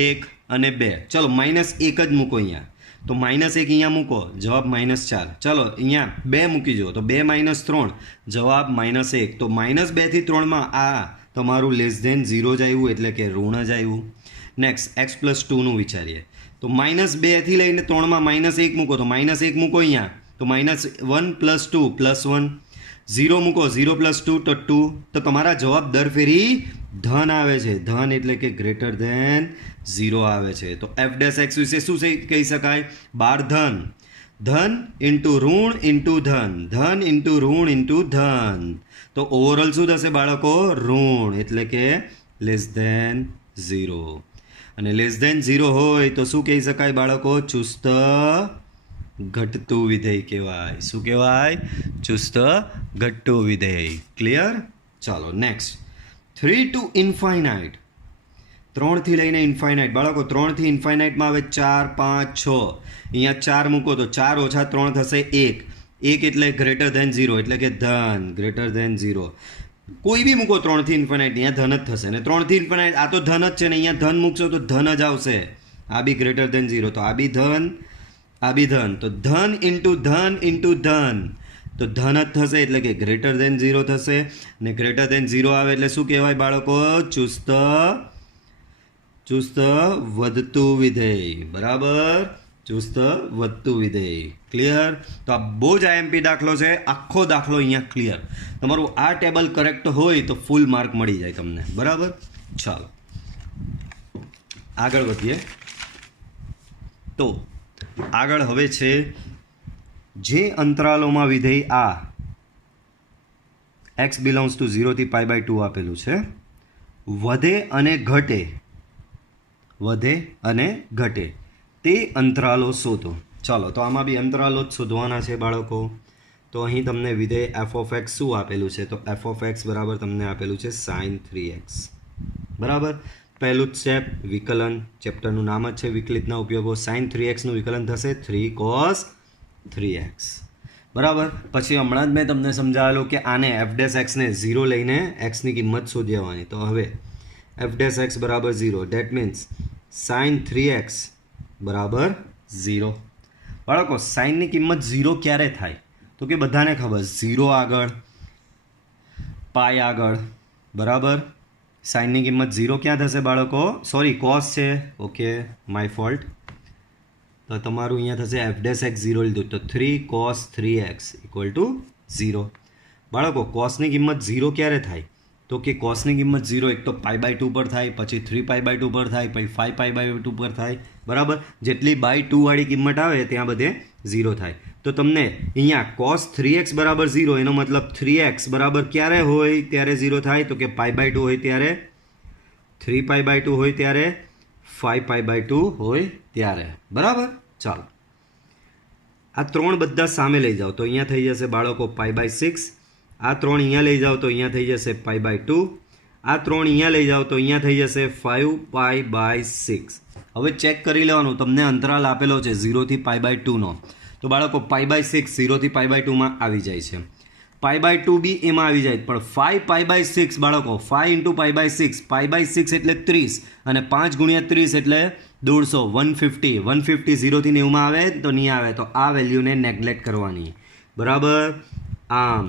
1 અને 2. ચલો -1 જ મૂકો અહીંયા, તો -1 અહીંયા મૂકો, જવાબ -4. ચાલો અહીંયા 2 મૂકી જુઓ, તો 2 - 3 જવાબ -1. તો -2 થી 3માં આ તમારું <0 જ આવ્યું એટલે કે ઋણ જ આવ્યું. નેક્સ્ટ x+2નું વિચારીએ, તો -2 થી લઈને 3માં -1 મૂકો, તો -1 મૂકો અહીંયા, તો -1 + 2 + 1. 0 મૂકો, 0 + 2 તો 2. તો તમારા જવાબ દર ફેરી ધન આવે છે, ધન એટલે કે <0 આવે છે. તો f' વિશે શું કહી શકાય? 12 ધન ઇન્ટુ ઋણ ઇન્ટુ ધન ઇન્ટુ ઋણ ઇન્ટુ ધન, તો ઓવરઓલ શું થશે બાળકો? ઋણ એટલે કે <0. અને <0 હોય તો શું કહી શકાય બાળકો? ચુસ્ત ઘટતું વિધેય કહેવાય. શું કહેવાય? ચુસ્ત ઘટતું વિધેય. ક્લિયર? ચાલો નેક્સ્ટ, 3 to ઇન્ફાઇનાઇટ. 3 થી લઈને ઇન્ફાઇનાઇટ બાળકો, 3 થી ઇન્ફાઇનાઇટમાં આવે 4, 5, 6. અહીંયા 4 મૂકો તો 4 - 3 થશે 1. 1 એટલે <0 એટલે કે ધન <0. કોઈ બી મૂકો 3 થી ઇન્ફાઇનાઇટ, અહીંયા ધન જ થશે, ને 3 થી ઇન્ફાઇનાઇટ આ તો ધન જ છે ને, અહીંયા ધન મૂકશો તો ધન જ આવશે. આ બી <0, તો આ બી ધન, આ બી ધન, તો ધન ઇન્ટુ ધન, તો ધન જ થશે એટલે કે <0 થશે. ને <0 આવે એટલે શું કહેવાય બાળકો? ચુસ્ત વધતું વિધેય, બરાબર. ચુસ્ત વધતું વિધેય. ક્લિયર? તો આ બહુ જ IMP દાખલો છે, આખો દાખલો અહીંયા ક્લિયર. તમારું આ ટેબલ કરેક્ટ હોય તો ફૂલ માર્ક મળી જાય તમને, બરાબર. ચાલો આગળ વધીએ. તો આગળ હવે છે જે અંતરાલોમાં વિધેય આ x ∈ 0 થી π/2 આપેલું છે, વધે અને ઘટે તે અંતરાલો શોધો. ચાલો, તો આમાં બી અંતરાલો જ શોધવાના છે બાળકો. તો અહીં તમને વિધેય f(x) શું આપેલું છે? તો f(x) બરાબર તમને આપેલું છે sin 3x, બરાબર. પહેલું જ સ્ટેપ વિકલન, ચેપ્ટરનું નામ જ છે વિકલિતના ઉપયોગો. sin 3x નું વિકલન થશે 3 cos 3x, બરાબર. પછી હમણાં જ મેં તમને સમજાવેલું કે આને f' ને 0 લઈને x ની કિંમત શોધી આવવાની. તો હવે f' બરાબર 0, ડેટ મીન્સ sin 3x બરાબર 0. બાળકો સાઇનની કિંમત 0 ક્યારે થાય? તો કે બધાને ખબર 0 આગળ, પાઈ આગળ, બરાબર. સાઇનની કિંમત 0 ક્યાં થશે બાળકો? સોરી, કોસ છે, ઓકે, માય ફોલ્ટ. તો તમારું અહીંયા થશે f' 0 લીધું, તો 3 cos 3x = 0. બાળકો કોસની કિંમત 0 ક્યારે થાય? તો કે કોસની કિંમત 0 એક તો π/2 પર થાય, પછી 3π/2 પર થાય, પછી 5π/2 પર થાય, બરાબર. જેટલી by 2 વાળી કિંમત આવે ત્યાં બધે 0 થાય. તો તમને અહીંયા cos 3x બરાબર 0 એનો મતલબ 3x બરાબર ક્યારે હોય ત્યારે 0 થાય તો કે π/2 હોય ત્યારે 3π/2 હોય ત્યારે 5π/2 હોય ત્યારે બરાબર. ચાલો આ ત્રણ બધા સામે લઈ જાઓ તો અહીંયા થઈ જશે બાળકો π/6. આ ત્રણ અહીંયા લઈ જાઓ તો અહીંયા થઈ જશે π/2. આ ત્રણ અહીંયા લઈ જાઓ તો અહીંયા થઈ જશે 5π/6. હવે ચેક કરી લેવાનું, તમને અંતરાલ આપેલો છે 0 થી π/2 નો, તો બાળકો π/6 0 થી π/2 માં આવી જાય છે, π/2 બી એમાં આવી જાય, પણ 5π/6 બાળકો 5 × π/6, π/6 એટલે 30 અને 5 × 30 એટલે 150, 150 0 થી 90 માં આવે તો નહીં આવે, તો આ વેલ્યુને નેગ્લેક્ટ કરવાની બરાબર. આમ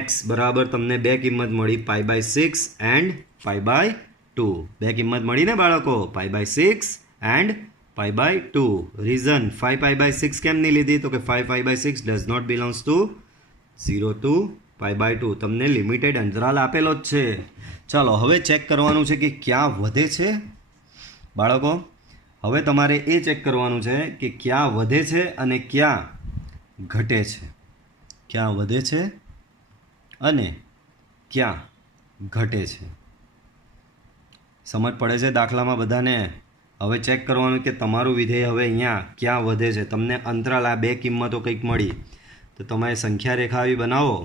x બરાબર તમને બે કિંમત મળી π/6 એન્ડ π/2. બે કિંમત મળી ને બાળકો, π/6 એન્ડ π/2. રીઝન 5π/6 કેમ નહીં લીધી તો કે 5π/6 does not belongs to 0 to π/2. તમને લિમિટેડ અંતરાલ આપેલો જ છે. ચાલો હવે ચેક કરવાનું છે કે ક્યાં વધે છે બાળકો. હવે તમારે એ ચેક કરવાનું છે કે ક્યાં વધે છે અને ક્યાં ઘટે છે. ક્યાં વધે છે અને ક્યાં ઘટે છે. સમજ પડે છે દાખલામાં બધાને? હવે ચેક કરવાનું કે તમારું વિધેય હવે અહીંયા ક્યાં વધે છે. તમને અંતરાલ આ બે કિંમતો કંઈક મળી તો તમે સંખ્યા રેખા આવી બનાવો.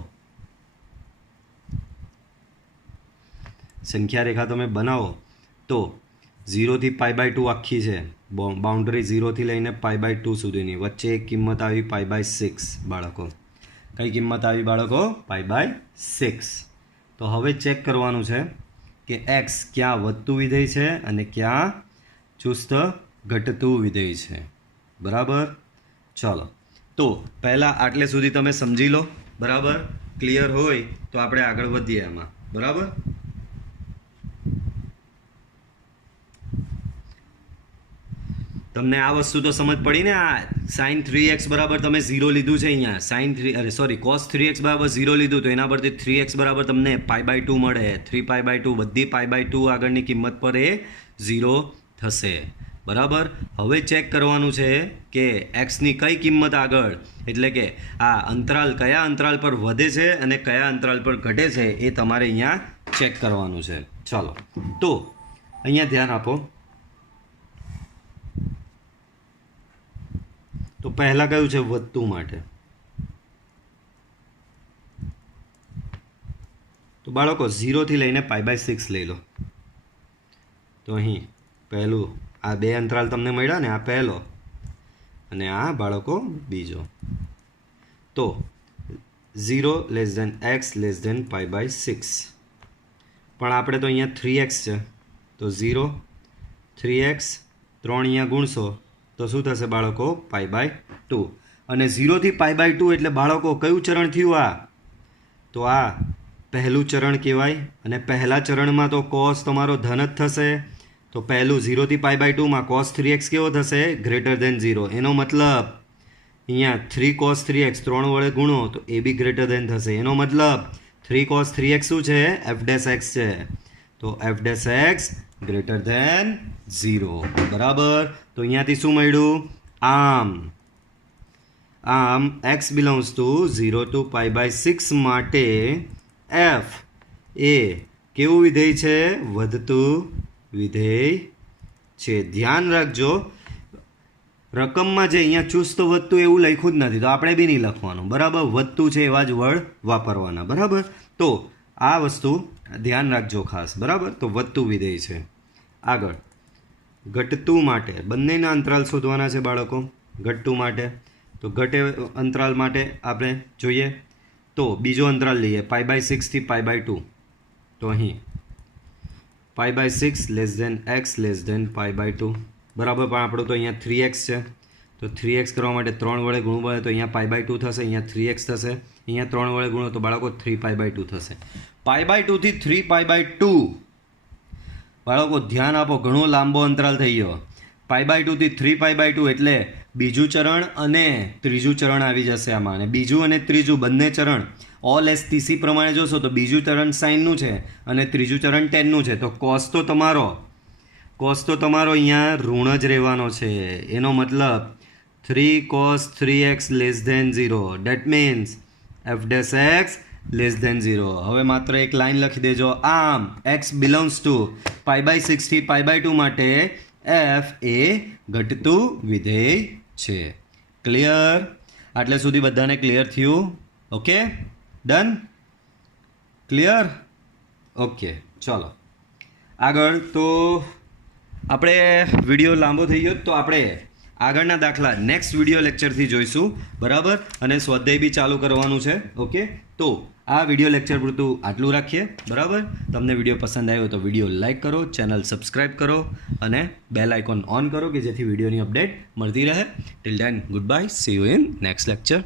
સંખ્યા રેખા તમે બનાવો તો 0 થી π/2 આખી છે, બાઉન્ડ્રી 0 થી લઈને π/2 સુધીની, વચ્ચે એક કિંમત આવી π/6 બાળકો. કઈ કિંમત આવી બાળકો? π/6. તો હવે ચેક કરવાનું છે કે x ક્યાં વધતું વિધેય છે અને ક્યાં ચુસ્ત ઘટતું વિધેય છે બરાબર. ચાલો તો પહેલાં આટલે સુધી તમે સમજી લો બરાબર. ક્લિયર હોય તો આપણે આગળ વધીએ એમાં બરાબર. તમને આ વસ્તુ તો સમજ પડી ને? આ sin 3x બરાબર તમે 0 લીધું છે અહીંયા, cos 3x બરાબર 0 લીધું તો એના પરથી 3x બરાબર તમને π/2 મળે, 3π/2 બધી π/2 આગળની કિંમત પર એ 0 થશે બરાબર. હવે ચેક કરવાનું છે કે એક્સની કઈ કિંમત આગળ, એટલે કે આ અંતરાલ કયા અંતરાલ પર વધે છે અને કયા અંતરાલ પર ઘટે છે એ તમારે અહીંયા ચેક કરવાનું છે. ચાલો તો અહીંયા ધ્યાન આપો. તો પહેલાં કયું છે? વધતું માટે. તો બાળકો 0 થી લઈને π/6 લઈ લો. તો અહીં પહેલું આ બે અંતરાલ તમને મળ્યા ને, આ પહેલો અને આ બાળકો બીજો. તો 0 x π/6, પણ આપણે તો અહીંયા 3x છે તો 0 3x 3 અહીંયા ગુણશો તો શું થશે બાળકો? π/2. અને 0 થી π/2 એટલે બાળકો કયું ચરણ થયું આ? તો આ પહેલું ચરણ કહેવાય. અને પહેલા ચરણમાં તો cos તમારો ધન જ થશે. તો પહેલું 0 થી π/2 માં cos 3x કેવો થશે? Greater than 0. એનો મતલબ અહીંયા 3 cos 3x 3 વડે ગુણો તો એ બી ગ્રેટર ધેન થશે. એનો મતલબ 3 cos 3x શું છે? f' છે. તો f' ગ્રેટર ધેન 0 બરાબર. તો અહીંયાથી શું મળ્યું? આમ x બિલોંગ્સ ટુ 0 to π/6 માટે f એ કેવું વિધેય છે? વધતું વિધેય છે. ધ્યાન રાખજો રકમમાં જે અહીંયા ચુસ્ત વધતું એવું લખ્યું જ નથી તો આપણે બી નહીં લખવાનું બરાબર. વધતું છે એવા જ વર્ડ વાપરવાના બરાબર. તો આ વસ્તુ ધ્યાન રાખજો ખાસ બરાબર. તો વધતું વિધેય છે. આગળ ઘટતું માટે બંનેના અંતરાલ શોધવાના છે બાળકો. ઘટતું માટે તો ઘટે અંતરાલ માટે આપણે જોઈએ તો બીજો અંતરાલ લઈએ π/6 થી π/2. તો અહીં π/6 x π/2 બરાબર. પણ આપણું તો અહીંયા 3x છે તો 3x કરવા માટે 3 વડે ગુણવું પડે તો અહીંયા π/2 થશે, અહીંયા 3x થશે, અહીંયા 3 વડે ગુણો તો બાળકો 3π/2 થશે. π/2 થી 3π/2 બાળકો ધ્યાન આપો, ઘણો લાંબો અંતરાલ થઈ ગયો. π/2 થી 3π/2 એટલે બીજું ચરણ અને ત્રીજું ચરણ આવી જશે આમાં. અને બીજું અને ત્રીજું બંને ચરણ ઓલ એસ ટીસી પ્રમાણે જોશો તો બીજું ચરણ સાઇનનું છે અને ત્રીજું ચરણ ટેનનું છે. તો કોસ તો તમારો અહીંયા ઋણ જ રહેવાનો છે. એનો મતલબ 3 cos 3x less than 0 that means f dash x less than 0. હવે માત્ર એક લાઈન લખી દેજો. આમ x બિલોંગ્સ ટુ π/6 થી π/2 માટે f એ ઘટતું વિધેય છે. ક્લિયર? આટલે સુધી બધાને ક્લિયર થયું? Okay, done, clear? ઓકે, ચલો આગળ. તો આપણે વિડીયો લાંબો થઈ ગયો તો આપણે આગળના દાખલા નેક્સ્ટ વિડીયો લેક્ચરથી જોઈશું, બરાબર? અને સ્વાધ્યાય બી ચાલુ કરવાનું છે. ઓકે, તો આ વિડીયો લેક્ચર પૂરતું આટલું રાખીએ, બરાબર? તમને વિડીયો પસંદ આવ્યો તો વિડીયો લાઇક કરો, ચેનલ સબસ્ક્રાઈબ કરો અને બેલ આઇકોન ઓન કરો કે જેથી વિડીયોની અપડેટ મળતી રહે. Till then good bye, C you in next lecture.